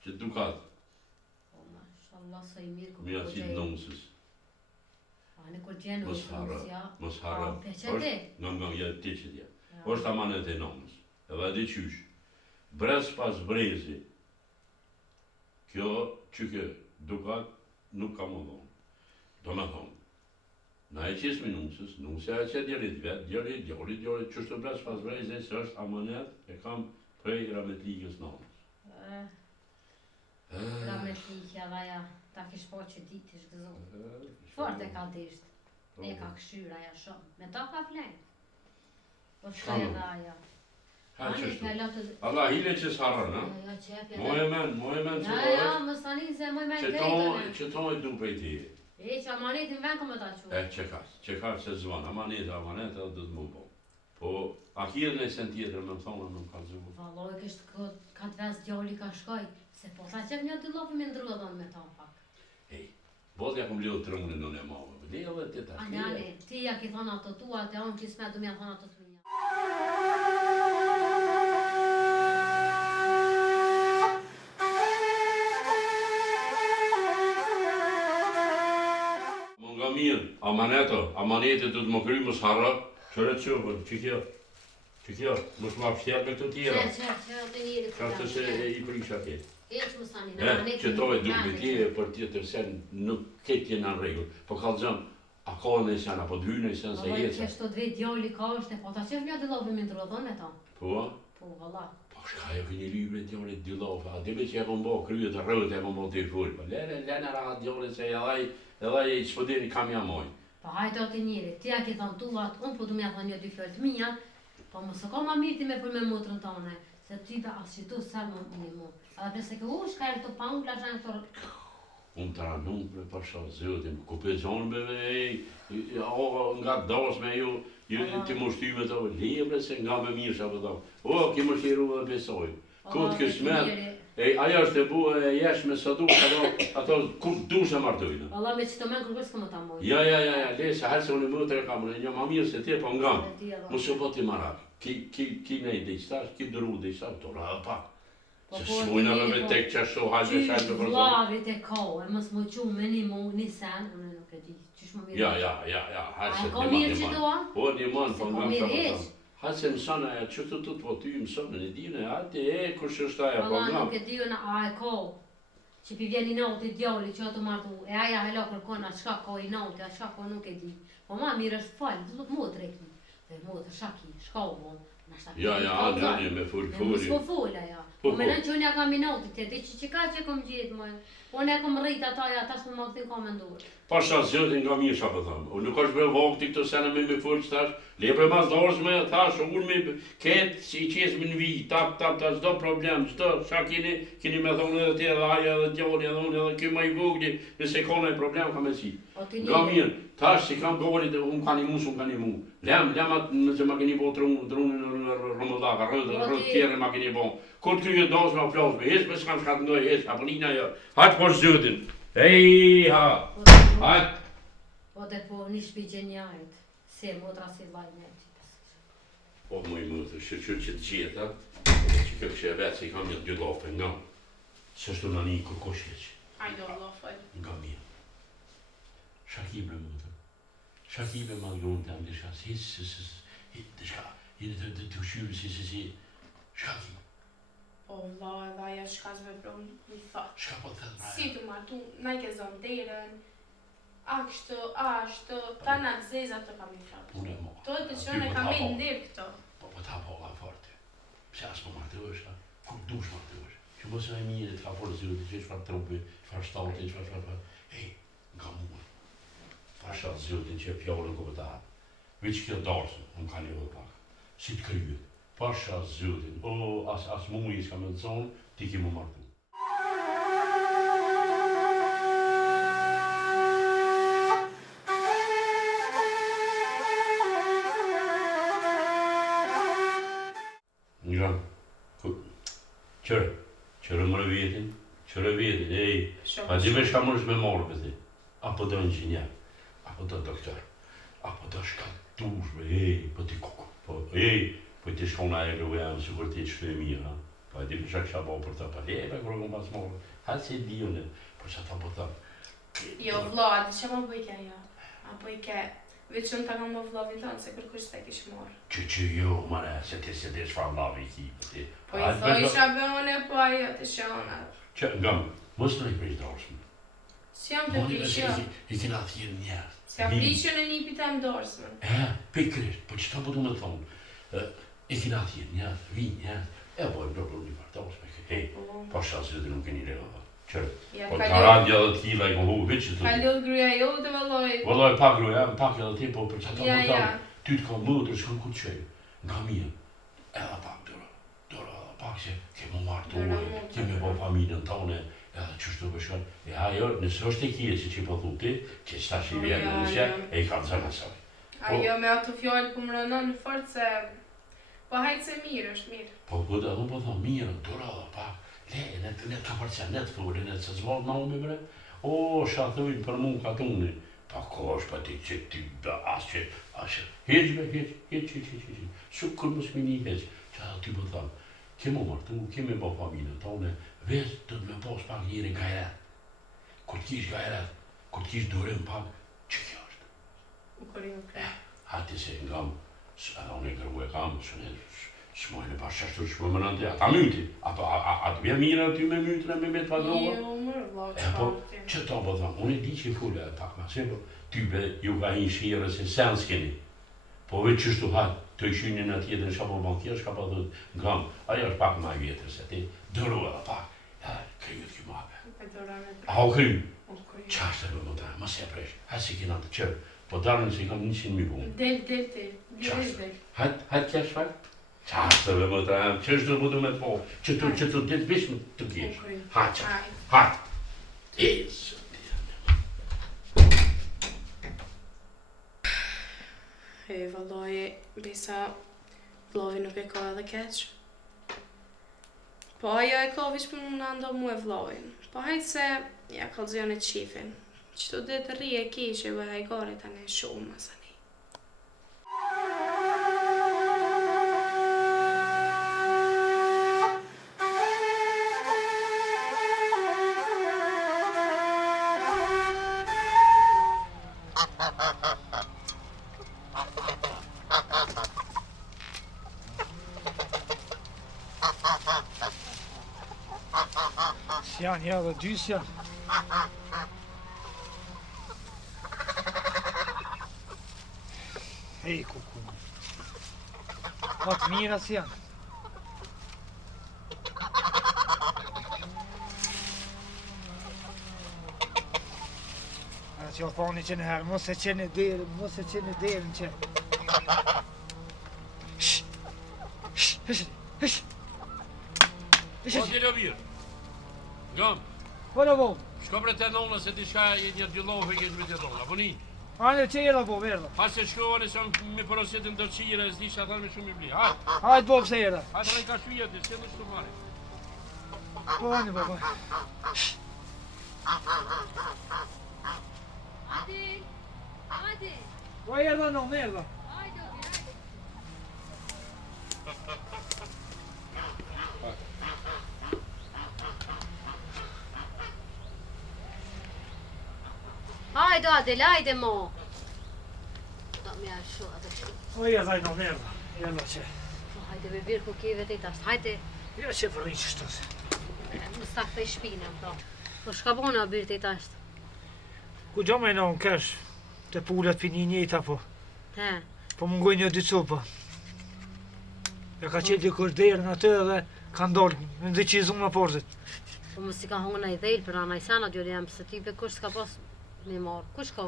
Që dukat. Po, ma, shallah, sa i mirë, Mja qitë nëmësës. Në kur gjenë Mos harë, mos harë. Ngam, ja ti që tja. Është amanet e nëmës. Edhe di qysh. Brez pas brezi. Kjo që kjo dukat nuk ka më dhonë. Do me thonë. Na e qesë me nëmësës, nëmësja e që djerit vetë, djerit, qështë brez pas brezi, se është amanet e kam prej rametlikës nëmës. Rametlikja dhe ja, ta kish po që ditë ish gëzonë. Fort e ka disht, e ka këshyra ja shumë, me ta ka flenë. Po shkaj edhe aja. Ha qështu. Allah hile që s'harën, ha? Ja, qepja. Moje men që Ja, më stani se moj men krejtëne. që tonë e du prej ti. E që amanetin ven këmë ta qu. Që ka se zvanë, amanet edhe do të më bo. Po, a kjerë në sen tjetër me më thonë, me më ka zuhu. Valoj kështë ka të ves djali ka shkoj, se po ta qep një të lopë me ndrodhën me ta pak. Bot ja kom lidhë të rëngën në në mavë, dhe edhe të ta shkje. Anjani, ti ja ki thonë ato tua, te onë kisme du mja thonë ato të minja. Më nga mirë, amanetet du të më kry më s'harë, qëre të qëpër, që kjo, më s'ma pështjerë me këtë tjera. Që të njëri të Qa të se i prisha ke. Eq më stani, në Që amanetin to e duke ti e për tjetër sen nuk ketë jenë në regull. Po ka të zëmë, a ka në sen, apo të hynë në sen se jetë. jetë. Kështë të dvejt djali ka është, po ta qef një dy lopë me ndrodhën me ta. Po? Po, valla. Po shka e kënjë libre djali dy lopë, a dime që e kom bo kryet të rrët e kom bo të i full. Po lene rahat djali se edhe i shpëdini kam ja moj. Po hajtë ati njëri, ti a ki thonë tullat, unë po du mja thonë një dy fjallë të minja, po më së ka ma mirë ti me për me motrën tone, se ty be asë që tu sërë më një mu. Edhe përse ke shka e të pa unë lashen këto... Unë të ranun për pasha zëtim, ku për zonë nga dos me ju ti më shtyme të libre se nga me mirë që apë o, ki më shtiru dhe besoj. Këtë kësmet, aja është e bua e jesh me së du, ato ku du se martojnë. Allah me që të menë kërkës këmë ta mojë. Ja, le se herë se unë më të rekamë, një ma mirë se ti po nga. Më së po ti marak, ki nej dhe i stash, ki dëru dhe i stash, to radhe pak. Se shmujnë edhe me tek qashtu hajtë e shajtë për zonë. Vlavit e kohë, e mësë më qumë me një mu, një sen, unë nuk e di, qysh më mirë. Ja, hajtë se A e ka mirë që doa? Po, një manë, po nga më mirë të eq. hajtë se mësana e që të po ty mësana e dine, hajtë e kush është aja, po Allah nga. nuk e di unë, a e kohë. Që pi vjen i nauti djali që ato martu, e aja hela kërkona, qka ko i nauti, a qka ko nuk e di. Po ma mirë është falë, dhe të mu të rekni. Dhe mu të shaki, shka u bon. Ja, anë me full. Me s'po full aja. Po me nënë që unë ja kam i nauti të, dhe që ka që kom gjithë mojë. Unë e kom rritë ata, ja tash më këtin ka me ndurë. Pasha zëtin nga mirë qa për thamë. Unë nuk është bre vokti këtë sene me full që tash. Lepre mas dorës me thash, unë me ketë si qesë me në vi, tap, zdo problem, zdo, qa kini me thonë edhe ti edhe aja edhe djoni edhe unë edhe kjo ma i vogli, nëse ka nëjë problem ka me si. Nga mirë, tash si kam gorit, unë ka një mu, Lem atë nëse ma keni bo drunin në rëmëllaka, rëdhë tjere ma keni bo. Këtë kryet dosë me flasme, hes me s'kam shkatë ndoj, hes, apo lina jo. Hajtë po shëzëtin. Hajtë. Po dhe po një shpi gjenjajt, se motra si lajnë e qitës. Po më i mëtë, shërqër që të gjitha, që kjo kështë e vetë se i kam një dy lofe nga. Sështu në një kërkosheq. Ajdo lofaj. Nga mirë. Shakibre mëtë. Shakibre ma gjonë të amë dëshka, dëshka, të shqyrë si, shaki. Po, vla, edhe aja shkazve pro një thot. Shka po të thëtë Si të martu, na i ke zonë derën, akshtë, ashtë, ta na të zeza të kam i frapë. Unë e mo. To të që në kam i ndirë këto. Po ta po Se as po martohesh, kur dush martohesh. Që mos e mirë të ka forë zyrë, që çfarë trupi, çfarë shtati, çfarë. Ej, nga mua. Pasha zyrë që fjalën kuptat. Veç kjo darsën, më ka lehë pak. Si të kryet. Pasha zyrë, as mu i s'ka me të zonë, ti ki mu martu. Nga, qërë mërë vjetin, ej, pa di me shka mërës me morë për ti, apo do inxinjer, apo do doktor, apo do shkatushme, ej, po ti kuku, po ti shkona e rëve jam, si kur ti që të mirë, pa di me shka kësha bo për ta, pa di e me kërë këmë pas morë, hatë si di unë, për që ta po ta. Jo, vlo, a di që ma bëjke ajo, a bëjke, veç unë ta kam më vlovin tonë, se kërkush të kishë morë. Që jo, mare, se ti shfar lavi ki, për ti. Po i thoi isha bëne, po ajo të shona. Që, ngam, mos në i prish dorshme. Si jam të prishjo? I kena thjerë njerë. Si jam prishjo në një pita më dorsme. Pikrisht, po që ta po du me thonë, i kena thjerë njerë, vi njerë, po e blokru një farë dorsme, hej, po shasë dhe nuk e një rejë, qërë, po të radja dhe t'kila i kohu, veç që të... Ka lëllë gruja jo dhe vëlloj. Vëlloj, pa gruja, pak edhe ti, po për që ta po thonë, ty të ka mëtër, s'ka ku të qëjë, nga mija, edhe pak dora, pak që kemi martu, kemi po familjen tone, edhe qështu përshkon, ajo, nëse është e kje që po thu ti, që qëta që i vjenë në nësja, e i ka të zërë nësaj. Ajo me ato fjallë ku më rënon në fort se, po hajtë se mirë, është mirë. Po këtë edhe po thonë, mirë, dora, pak, le, ne të përcja, ne të furin, ne të se zvalë në ome bre, shathujnë për mu ka tuni, pa kosh, pa ti që ti, asë, heq, su kërë më s'mi një heq, që atë ty po thonë, kemi martu, kemi bo familjen tone, veç të me pos pak njëri gajret, kur t'kish gajret, kur t'kish durim pak, që kjo është? U kërim kërë. Hati se ngam, edhe unë e kërgu e kam, s'mojnë e pas qashtu që më më nëndë, ata myti, atë bja mire ty me mytën e me me të padroga? Jo, mërë, vlau, që Po, që ta po thonë, unë e di që i fulle e pak ma sepër, tybe ju ka hinë shire se sen s'keni. Po veç qështu hajtë, të i shynin në tjetër në shapo bankjer, shka po dhëtë, ngam, ajo është pak ma vjetër se ti, dëru edhe pak, kryut kjo mape. A o kryu? Qashtë e më të, ma se presh, hajtë si kina të qërë, po darën se i kam 100.000 punë. Del. Hajtë kesh fakt? Qashtë e më të, qështu më du me të po, që të ditë bishmë të kesh. Hajtë. E valloj, bisa vlovi nuk e ka edhe keq. Po ajo e ka vish për më në ndo mu e vlovin. Po hajtë se ja kalzion e qifin. Qëtu ditë rri e kishe vë hajgore tani shumë masani. Janë dhe dysja. Ej, kuku. Ma të mira si janë. A që o thoni që në herë, mos e qenë derën që. Po t'jelo mirë. Ngam. Po në bo. Shko bre të nona se ti shka një djellohë e kesh me të nona, po ni? Anë që jela bo, verda. Ha se shkova nëse me porosetin do qire, s'di që ata me shumë i bli, ha? Hajtë bo pëse jela. Hajtë rejka shujeti, se në shtu mare. Po anë bo, po. Hajde. Po jela no, merda. Hajde Adel, hajde mo. Da mi ashtu, atë shtu. Po jela no, merda. Jela që. Hajde me birë ku kive të i tashtë, hajde. Ja që përri që shtu se. Më stakë të i shpina, pra. Po shka bona birë të i tashtë? Ku gjo me në në kesh, të pullet për një njëta po. He. Po mungoj një dy copa. Ja ka qenë dikush derën aty dhe ka ndolë, me ndëqizu në portit. Po mos i ka hongë në i dhejlë për anaj sana djoli jam, se type kush s'ka pas me marë. Kush ka?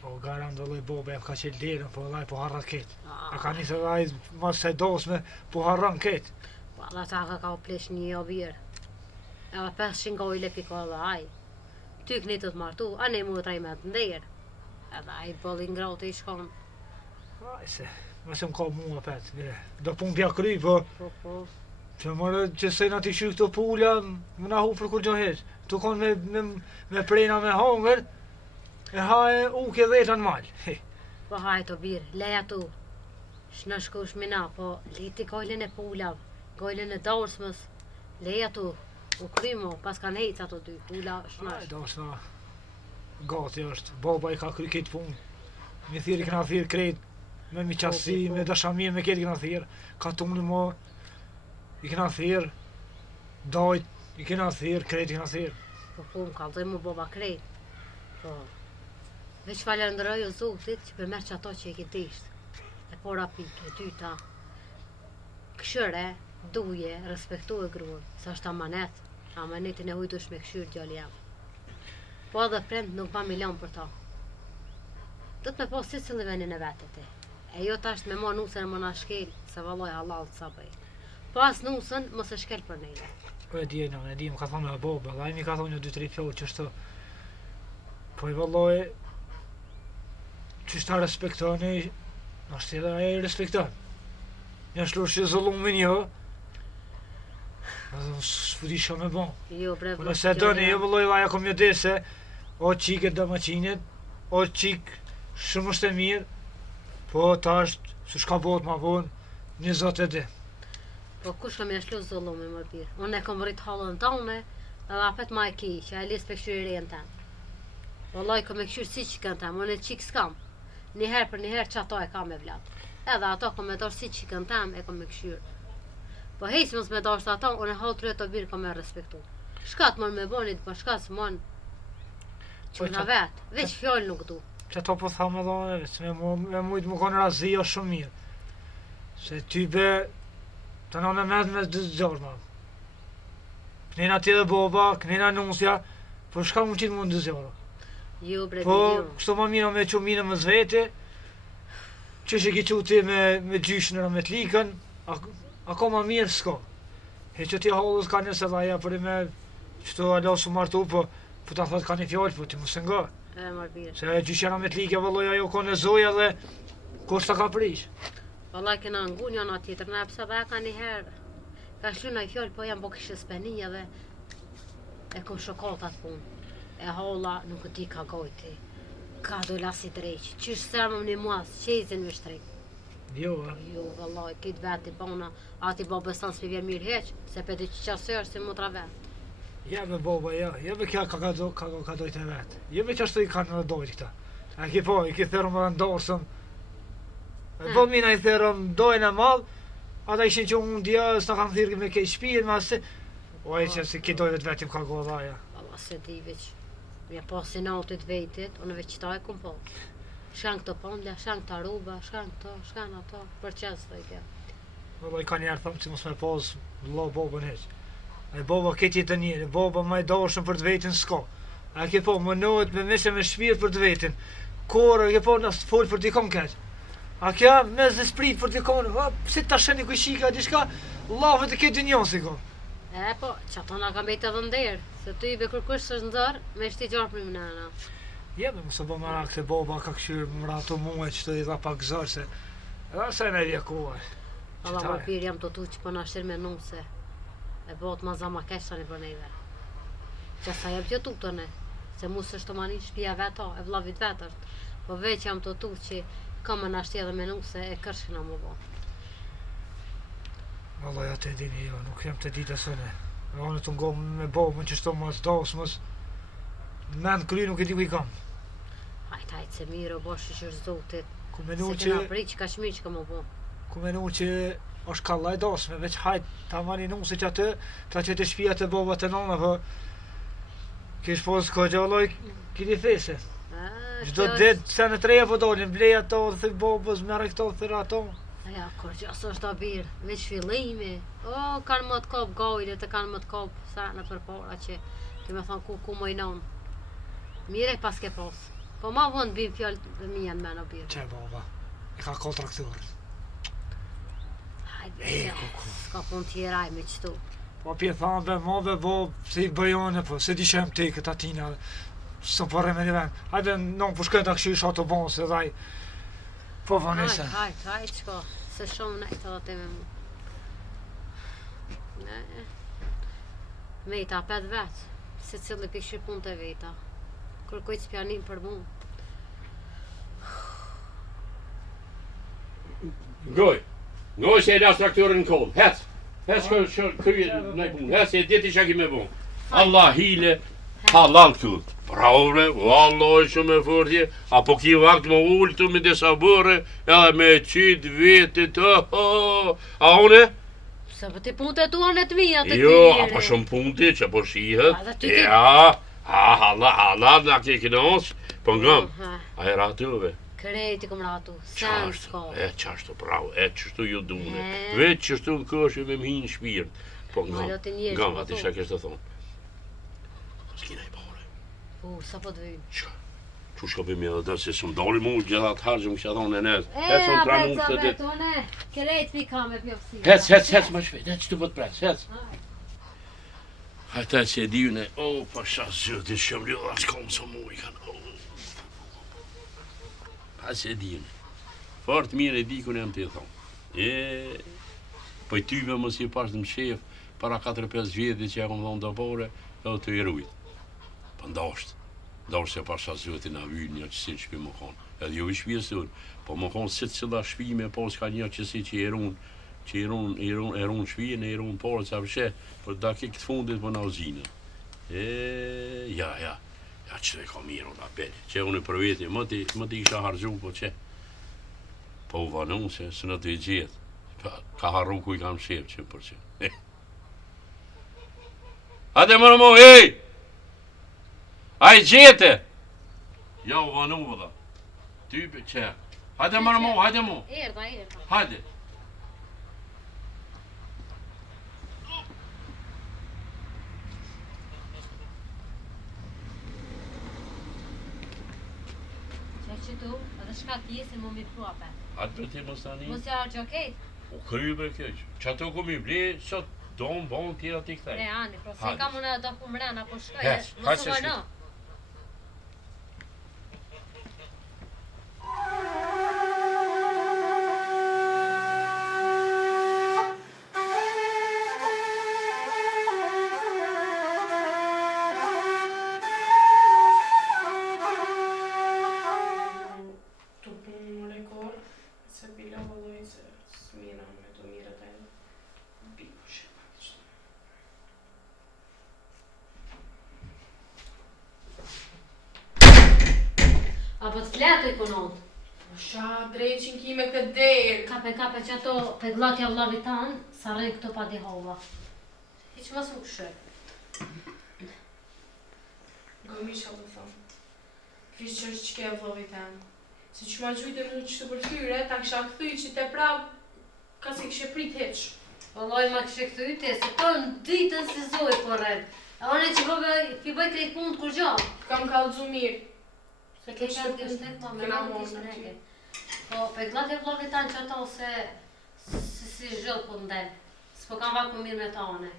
Po gara ndoloj bobe, ja ka qenë derën, po edhe po harrat ketë. Ja ka njëse dhe ajë mas se dosme, po harran ketë. Po alla ta ka u plesh një javir. Edhe 500 gojle pika dhe aj. Ty këni të martu, a ne mu të rajme të ndërë. Edhe aj bolli ngratë i shkon. Aj se, mëse më ka mua petë, do pun pja kry, po... Po. Që mërë që sejna t'i shy këto pula, më na hu për kur gjo heq. Tu konë me prejna me hongër, e haje uke dheta në malë. Po haj të birë, leja tu. Shnë shkush mina, po leti gojlen e pulav, gojlen e dorsmës, leja tu. U krymo, pas kanë hejtë ato dy, pula shnash. Aj, dorsma, gati është, baba i ka kry këtë punë. Mi thirë i këna thirë krejt, me mi qasi, me dashamir, me këtë i këna thirë. Ka tunë mo, i këna thirë, dajt, i këna thirë, krejt i këna thirë. Po më kalzoj mu baba krejt. Po, veç falendroj o Zotit që përmer që ato që e këtë ishtë. E pora pike, dyta. Këshëre, duje, respektu e gruën, sa është amanet. Amanetin e hujtush me këshyrë djali jam. Po edhe prind nuk pa milion për ta. Do të me po si cili venin e vetet e. E jo tash me mo nusën e mona shkel, se valloj halal të sa bëj. Pas nusën, mos e shkel për nejle. Po e di, më ka thonë me boba, dhe mi ka thonë një 2-3 fjallë që shto. Po i valloj, që shta respektoni, nështë edhe e respekton. Një shlush që zullumin jo, edhe s'pudi shka me bon. Jo bre, Po nëse doni, jo valloj laja kom një dese, o qik e dëmëqinit, o qik shumë është e mirë, po tash, su shka bot ma bon, një zot e di. Po kush kam jashlu zullumin më birë. Unë e kom rrit halën tone, edhe apet ma e ki, që e lis për këshyri rejën tem. Vallaj kom e këshyri si që kënë tem, unë e qik s'kam. Njëherë për njëherë që ato e kam e vlad. Edhe ato kom e dorë si që kënë tem, e kom e këshyri. Po hejsi mos me dorë së ato, unë e halë të rrët të birë kom e respektu. Shka të mon me bonit, po shka të mon që në vetë, veç fjallë nuk du. Që to po thamë edhe në veç, me mujtë më konë razia shumë mirë. Se ty be, të në med me dë zërë ma. Kënina ti dhe boba, kënina nusja, po shka më qitë më në dë zërë. Jo bre, Po, jo. kështu ma mira me që mine më zveti, që që ki quti me gjyshnëra me t'likën, ako ma mirë s'ko. He që ti halës ka njëse dhaja për i me qëto alo su martu, po ta thot ka një fjallë, po ti musë nga. E marë birë. Se gjyshnëra me t'like vëlloj ajo ko në zoja dhe kush ta ka prish. Vallaj kena ngu një anë tjetër, në epsa dhe ka një herë. Ka shlu në i fjallë, po jam po kishë spenija dhe e kom shokatat punë. E holla nuk e di ka gojti. Ka dola si dreqë, qysh sërmëm një muas, qezin me shtrejt. Jo, Jo, vallaj, kitë veti bona, ati bo besan s'pi vjen mirë heq, se pe di që qasë është si mutra vetë. jebe boba, jebe kja ka dojtë e vetë. Jebe që ashtu i kanë në dojtë këta. E ki po, i ki thërëm edhe ndosëm. E po mina i thërëm dojnë e madhë, ata ishin që unë dja, s'na kam thirë me kej shpijin, ma se... Oj, që si ki dojtë vetim ka go dhaja. Valla se di veç, mja pasi natit vetit, unë veç qëta e kom po. Shkan këto pondja, shkan këta ruba, shkan këto, shkan ato, për qësë të i kja. Vëllaj ka njerë thëmë që mos me pos lo bobën heq. E boba këtë jetë njëri, boba ma i dashën për të vetin s'ka. E ke po, më nëhet me mishe me shpirë për të vetin. Korë, e ke po, nësë folë për dikon keq. A kja, me zë sprit për dikon, si ta sheni kuj shika, diçka, lafët e këtë njën si ko. E po, që ato nga kam bejtë edhe nderë, se ty i be kërkush është ndërë, me shti gjarë për më nëna. Jebe, mësë bo marak se boba ka këshyrë më ratu muaj që të i dha pak zërë se... Edhe se me vjekuaj. Alla më pirë jam të tu që përna shtirë me nuse. E botë ma zama kesh tani për neve. Që sa jam që tu të ne, se mu së shtë mani shpia veta, e vlavit vetë është. Po veç jam të tu që kam më nashti edhe me nuse e kërshkina më bo. Vallaj atë e dini jo, nuk jam të ditë e sëne. E anë të ngo me bobën që shto mas dasmës. Men kry nuk e di ku i kam. Hajt se mirë o boshë që është zotit. Ku menu Se që... kena pri që ka shmirë që ka më bo. Ku menu që është kallaj dasme, veç hajt ta mani nuse që atë, ta që të shpia të boba të nona, po... Kish pos ko gjalloj kini these. Gjdo dit se në treja po dolin, bleja to, thë bobës, mere këto, thëra ato. Ja, kur që asë është abirë, veç fillimi. O, kanë më të kap gajlet, e kanë më të kap sene për para që të me thonë ku mojnon. Mire pas ke pas. Po ma vonë bim fjallë dhe mija në men abirë. Që baba, e ka kontraktorët. Hajde, s'ka pun tjeraj me qëtu. Po pje thamë, move bo, se i bëjone, po, se di shem te këtë atina, së përre me një vend. Hajde, non po shkën të këshu isha të bon, se dhaj, po vanese. Hajde, qko, se shumë nejtë edhe te me mu. Veta, 5 vetë, se cilë pikë pun të veta. Kërkoj të pjanim për mu. Ngoj se e las traktorin në kohë, hec kryje në punë, hec e diti që ki me bon. Allah hile, halal këtu. Bravo bre, Allah shumë e fërtje, apo ki vakt më ullë të me disa bërë, edhe me qitë vete të, a une? Se për ti punte tu anë të mija të Jo, këtire. apo shumë punte që po shihet, Edhe ty ti- ja, halal në ke kënosë, po ngëm, a e ratove. Krejti kom ratu, sen s'ka. Qashtu, bravo, qështu ju dune. Veç qështu në këshë me m'hinë shpirt. Po Malo të njerëz, ngam, po ati thonë. shka kështë të thonë. S'kina i pare. Po, sa po të vyjnë. Qa? Që shka bëjmë edhe dhe se së më doli mu gjithat hargjë më kësha thonë e nesë. E, Hecë më tra apet mund sa të ditë. betone, krejt pi ka me pjofësi. Hecë më shpejt, hecë të vëtë presë, hecë. Hajta që e dijune, pasha zëti shumë ljo, as kom së mu i kanë, pas e dijune. Fort mirë e di ku nem të i thonë. Po i tyve më si pas në shef, para 4-5 vjetit që e kom thonë të pore, edhe të i rujt. Po ndashtë se pasha zëti në vyjnë një qësi në shpi më konë. Edhe jo i shpjes të unë, po më konë si të cila shpi me pas ka një qësi që i runë, që i runë shpijen, e i runë porë, që apëshe, për da ke këtë fundit për në uzinë. Ja, që të e ka mirë, unë apet, që unë për veti, më ti isha hargju, po që, po u vanu se së në të i gjithë, ka harru ku i kam shep që për që. Hajde më në mo, a i gjete! Ja u vanu vëlla, ty për që, hajde më në mo, hajde mo, Erda. hajde. Që tu, edhe shka t'je se më mi pru apet. Atë për ti më stani? Mos ja gjoket. O kryu bre keq. Që ato ku mi ble, sot donë bon tjera t'i kthej. Ne, ani, pro se Hajde. kam unë do ku mrena, po shkoj, Hes, mos hajde u se vajno. Tu punë në rekord, se pila vëlloj se s'mira me të mire të edhe. Biku shema kështë. Apo të fletu i konot. Sha dreqin ki me këtë derë. Kape që ato peglatja vlavit tanë, sa rejnë këto pa di hova. Hiq mos më këshë. Gomisha të thonë. Kështë që është që ke vlovit temë. Se që ma gjujtë mu që të përfyre, ta kësha këthy që te prap, ka se kështë prit heq. Vëlloj ma kështë këthyte, se to në ditën se zoj po red. E one që pi bëj krejt punë të kur gjo. Kam kallëzu mirë. Se Ke kështë qatë të kështë të me Kena manë monë t'i në shreke. ty. Po, peglatja vlavit tanë që ato se si zhëllë po ndel. S'po kam vaku mirë me ta one.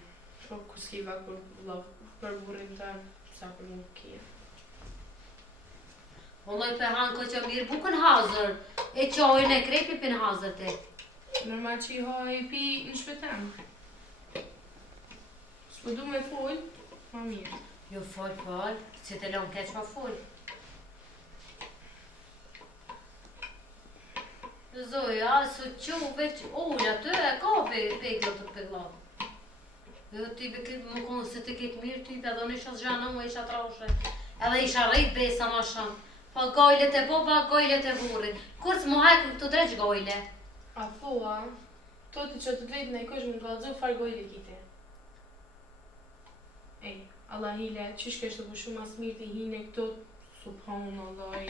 Po, ku s'kiva kur vlov për burin të sa për mu kje. Vëlloj për hanë ko që mirë bukën hazër. E qojnë e krepi për në hazër te. Normal që i ha e pi në shpetem. S'po du me full, ma mirë. Jo fol, që te lon keq ma fol. Zoja, su qu veç ulla, ty e ka peglat të peglat. Jo ti be këtë më konë se të ketë mirë, ty be do në isha zxanë mu, isha trashe. Edhe isha rejt besa ma shumë. Po gojlet e boba, gojlet e burri. Kur s'mu hajku këtu dreq gojle. A thua, to ti që të drejtë në i kush më të valëzu farë gojle kite. Ej, Allah hile, qysh kështë të pushu mas mirë të hine këto, subhanallah,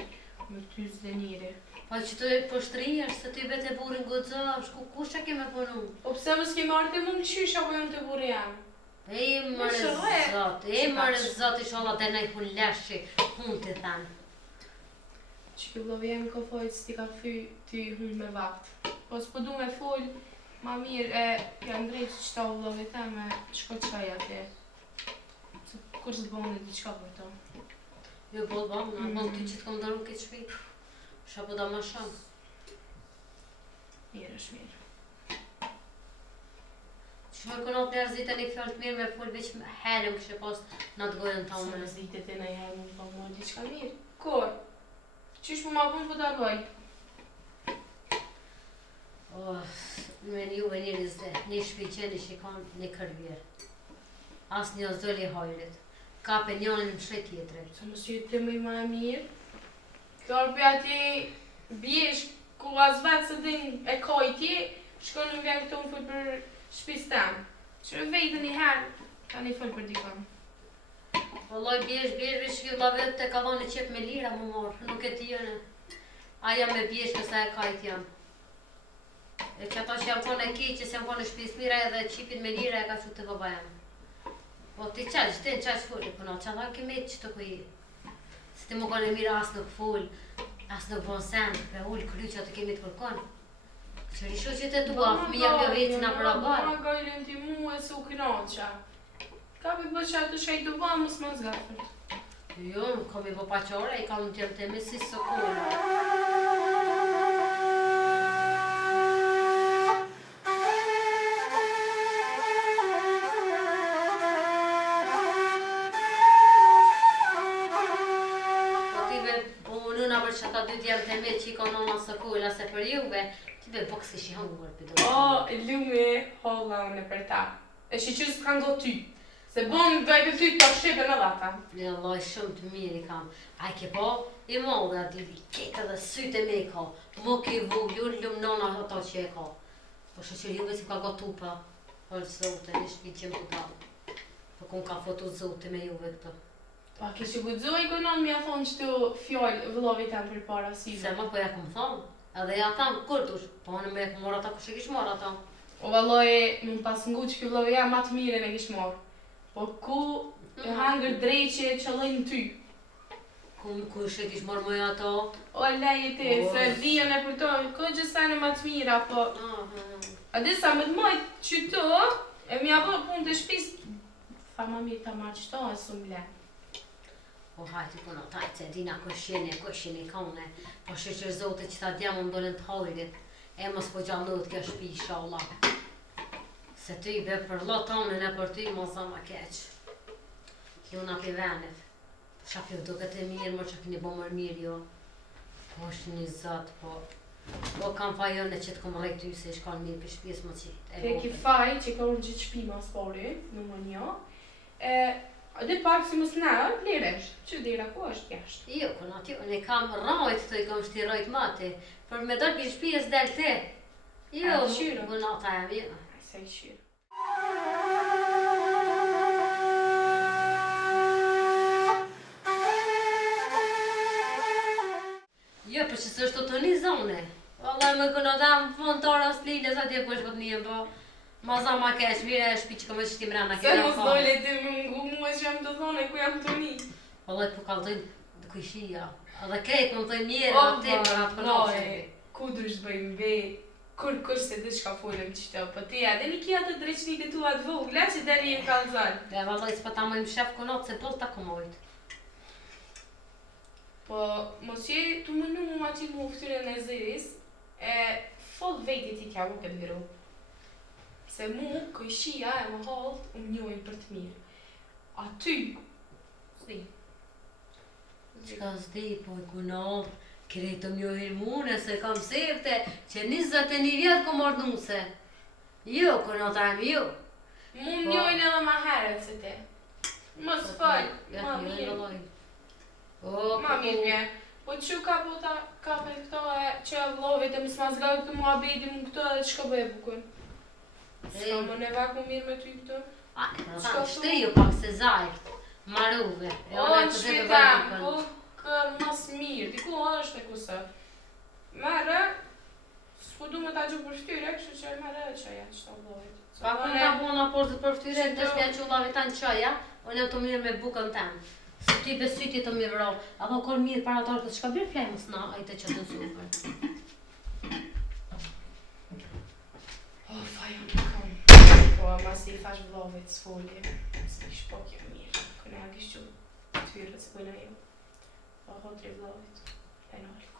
me këtys dhe njëri. Pa që të pështri është se ty vete burin godzësh, kush që keme punu? Po pse më s'ke marrë të mund qysh apo jam të burë jam? E mërë zot, ishallah dhe nej hun leshi, hun të thanë. Që kjo vlove jemi ka fojt s'ti ka thy ty hun me vakt. Po s'po du me fol, ma mirë jam drejt që ta vlove ta me shko qaj atje. Se kur s'të bëhën e diqka për to. Jo, po bëhën, po ty që t'kom dërru këtë shpi. Shë po da më shumë. Mirë është mirë. Që mërë kënot njerëzit e një fjallë të mirë me full veç herëm kështë pas në të gojën të Se ume. më zitet e në jërë mund të më diqka mirë. Kur? Qysh mu ma pun po da bëj? Me juve njëriz dhe, një shpi qeni shikon një kërvjerë. As një zëli hajrit. Kape njënin në shret tjetëre. Se më sy të më i ma mirë. Kërë për ati bjesh ku as vetë se din e kajtje, shkon në vjen këto më full për shpis tem. Që vejtë një herë, ka një full për dikon. Vëlloj bjesh, kjo da vetë të ka dhoni qep me lira më morë, nuk e tijone. Aja me bjesh kësa e kajt jam. E që ata që jam kone ki, që se jam kone shpis mira edhe qipin me lira e ka që të baba jam. Po ti qaq, din qaq fulli përna, që ata keme që të kuji. Se ti më kone mira as nuk full, as nuk bon sen, pe ull kryqa të kemi të kërkon. Që risho që të tua, fëmija kjo vecina për abar. Ma gajlën ti mu e se u kënaqa. Ka për bë që atë shaj të ba, mos më zgafërt. Jo, nuk kam i bo paqore, i kam në tjemë teme si së që ata dy djemë të me që i ka nona së kujla se për juve, ti be bëk si shi hëngur për do. O, lume, holla unë për ta. E shi që s'kan do ty. Se bon dhe e ty të shqipe në dhata. Ja, Allah, shumë të mirë i kam. A i ke po, i modhe ati, i keke dhe sytë e me i ka. Mo ke vu, ju lumë nona ato që e ka. Po shë që juve si ka gotu pa, për zote, një shpi që më të dalë. Po kun ka fotu zote me juve këto. Pa ke që gudzoj gënon mi a thonë që të fjallë vëllovi tem për para sive. Se ma po ja kom thonë, edhe ja thamë, kur tush, po në me e këmor ata, kush e kish mor ata? O valloj, më pas ngu që kjo vëllovi jam matë mire me kish morë. Po ku e hangër drejqe që lëjnë ty. Kush e kish mor moja ato? O leje ti, se dhijën e për to, ko gjësane matë mira, po... A disa me të majtë që to, e mi a bërë punë të shpis, fa ma mirë ta marë qëto, e su më le. Po hajti puno tajtë, se dina kushjeni kone, po shqyqër zote që ta djamë më dolen të hojrit, e mos po gjallot kjo shpi, inshallah. Se ty be për lotonin e për ty, mos ma keq. Kjo nga pi venit. Shak ju duket e mirë, më që këni bo mërë mirë jo. Po është një zot, po kam fajon e që të kom rejt ty se i shkon mirë për shpjes më që Te ki faj që ka unë gjithë shpi ma spori, në më njo. Dhe pak si mos në, pleresh, që dira ku është jashtë? Jo, këna tjo, ne kam rajt të i kam shtirojt mati, për me dërë për shpijes del te. Jo, bëna ta jam jo. Aj, sa i shyrë. Jo, për që së është të një zone. Vallaj me këna dam fontarë as lile, sa tje për shkot një, po. Ma za ma kesh, mire e shpi që këmë që ti mrena Se mos dojle ti më ngu mua që jam të thone ku jam të një. Vallaj po kalëtojnë të kujshia. Edhe krejt më të njërë dhe te për atë kënoqe. Ku du është bëjmë vej, kur se dhe shka folëm qëto, po ti edhe një kia të dreqnit e tu atë vogla që deri e kalëzën. Dhe vallaj s'pa ta mëjmë shef kënoqe, se pol ta këmojt. Po, mos je të mënu mu ati mu ftyrën e zëris, e fol vejti ti kja mu këtë viru. Se mu, kojshia e më halët, unë njojnë për të mirë. A ty, s'di. Qka s'di, po i kunot, krejtë më njohin mune, se kam sefte, që 21 vjetë kom ordnuse. Jo, kunot a jo. Mu njojnë edhe ma heret se te. Mos fal, ma mirë. Ma mirë vje. Po që ka po ta kape këto e që vlovit e mësë ma zgavit të mua bedi mu këto edhe që ka bëhe bukën. Ska më ne vakë më mirë me ty këto? Shtriju pak se zajt, maruve. O, në shpitam, po mas mirë, diku është e kusë. Merë, s'ku du me ta gjuhë për ftyre, kështu që merë qaja që ta vlojit. Pa ku ta bona portë për ftyre, të shpja që ullave tanë qaja, unë jam të mirë me bukën temë. Se ty besy ti të mirë vro, apo kol mirë para tarë, shka bërë flemës na, a i të që të super. Fajon në kam. Po, mas i fash vlovit s'folje, s'kish po kjo mirë. Këne a kish që të tyrët s'pojna jo. Po, hotri vlovit, e nalë.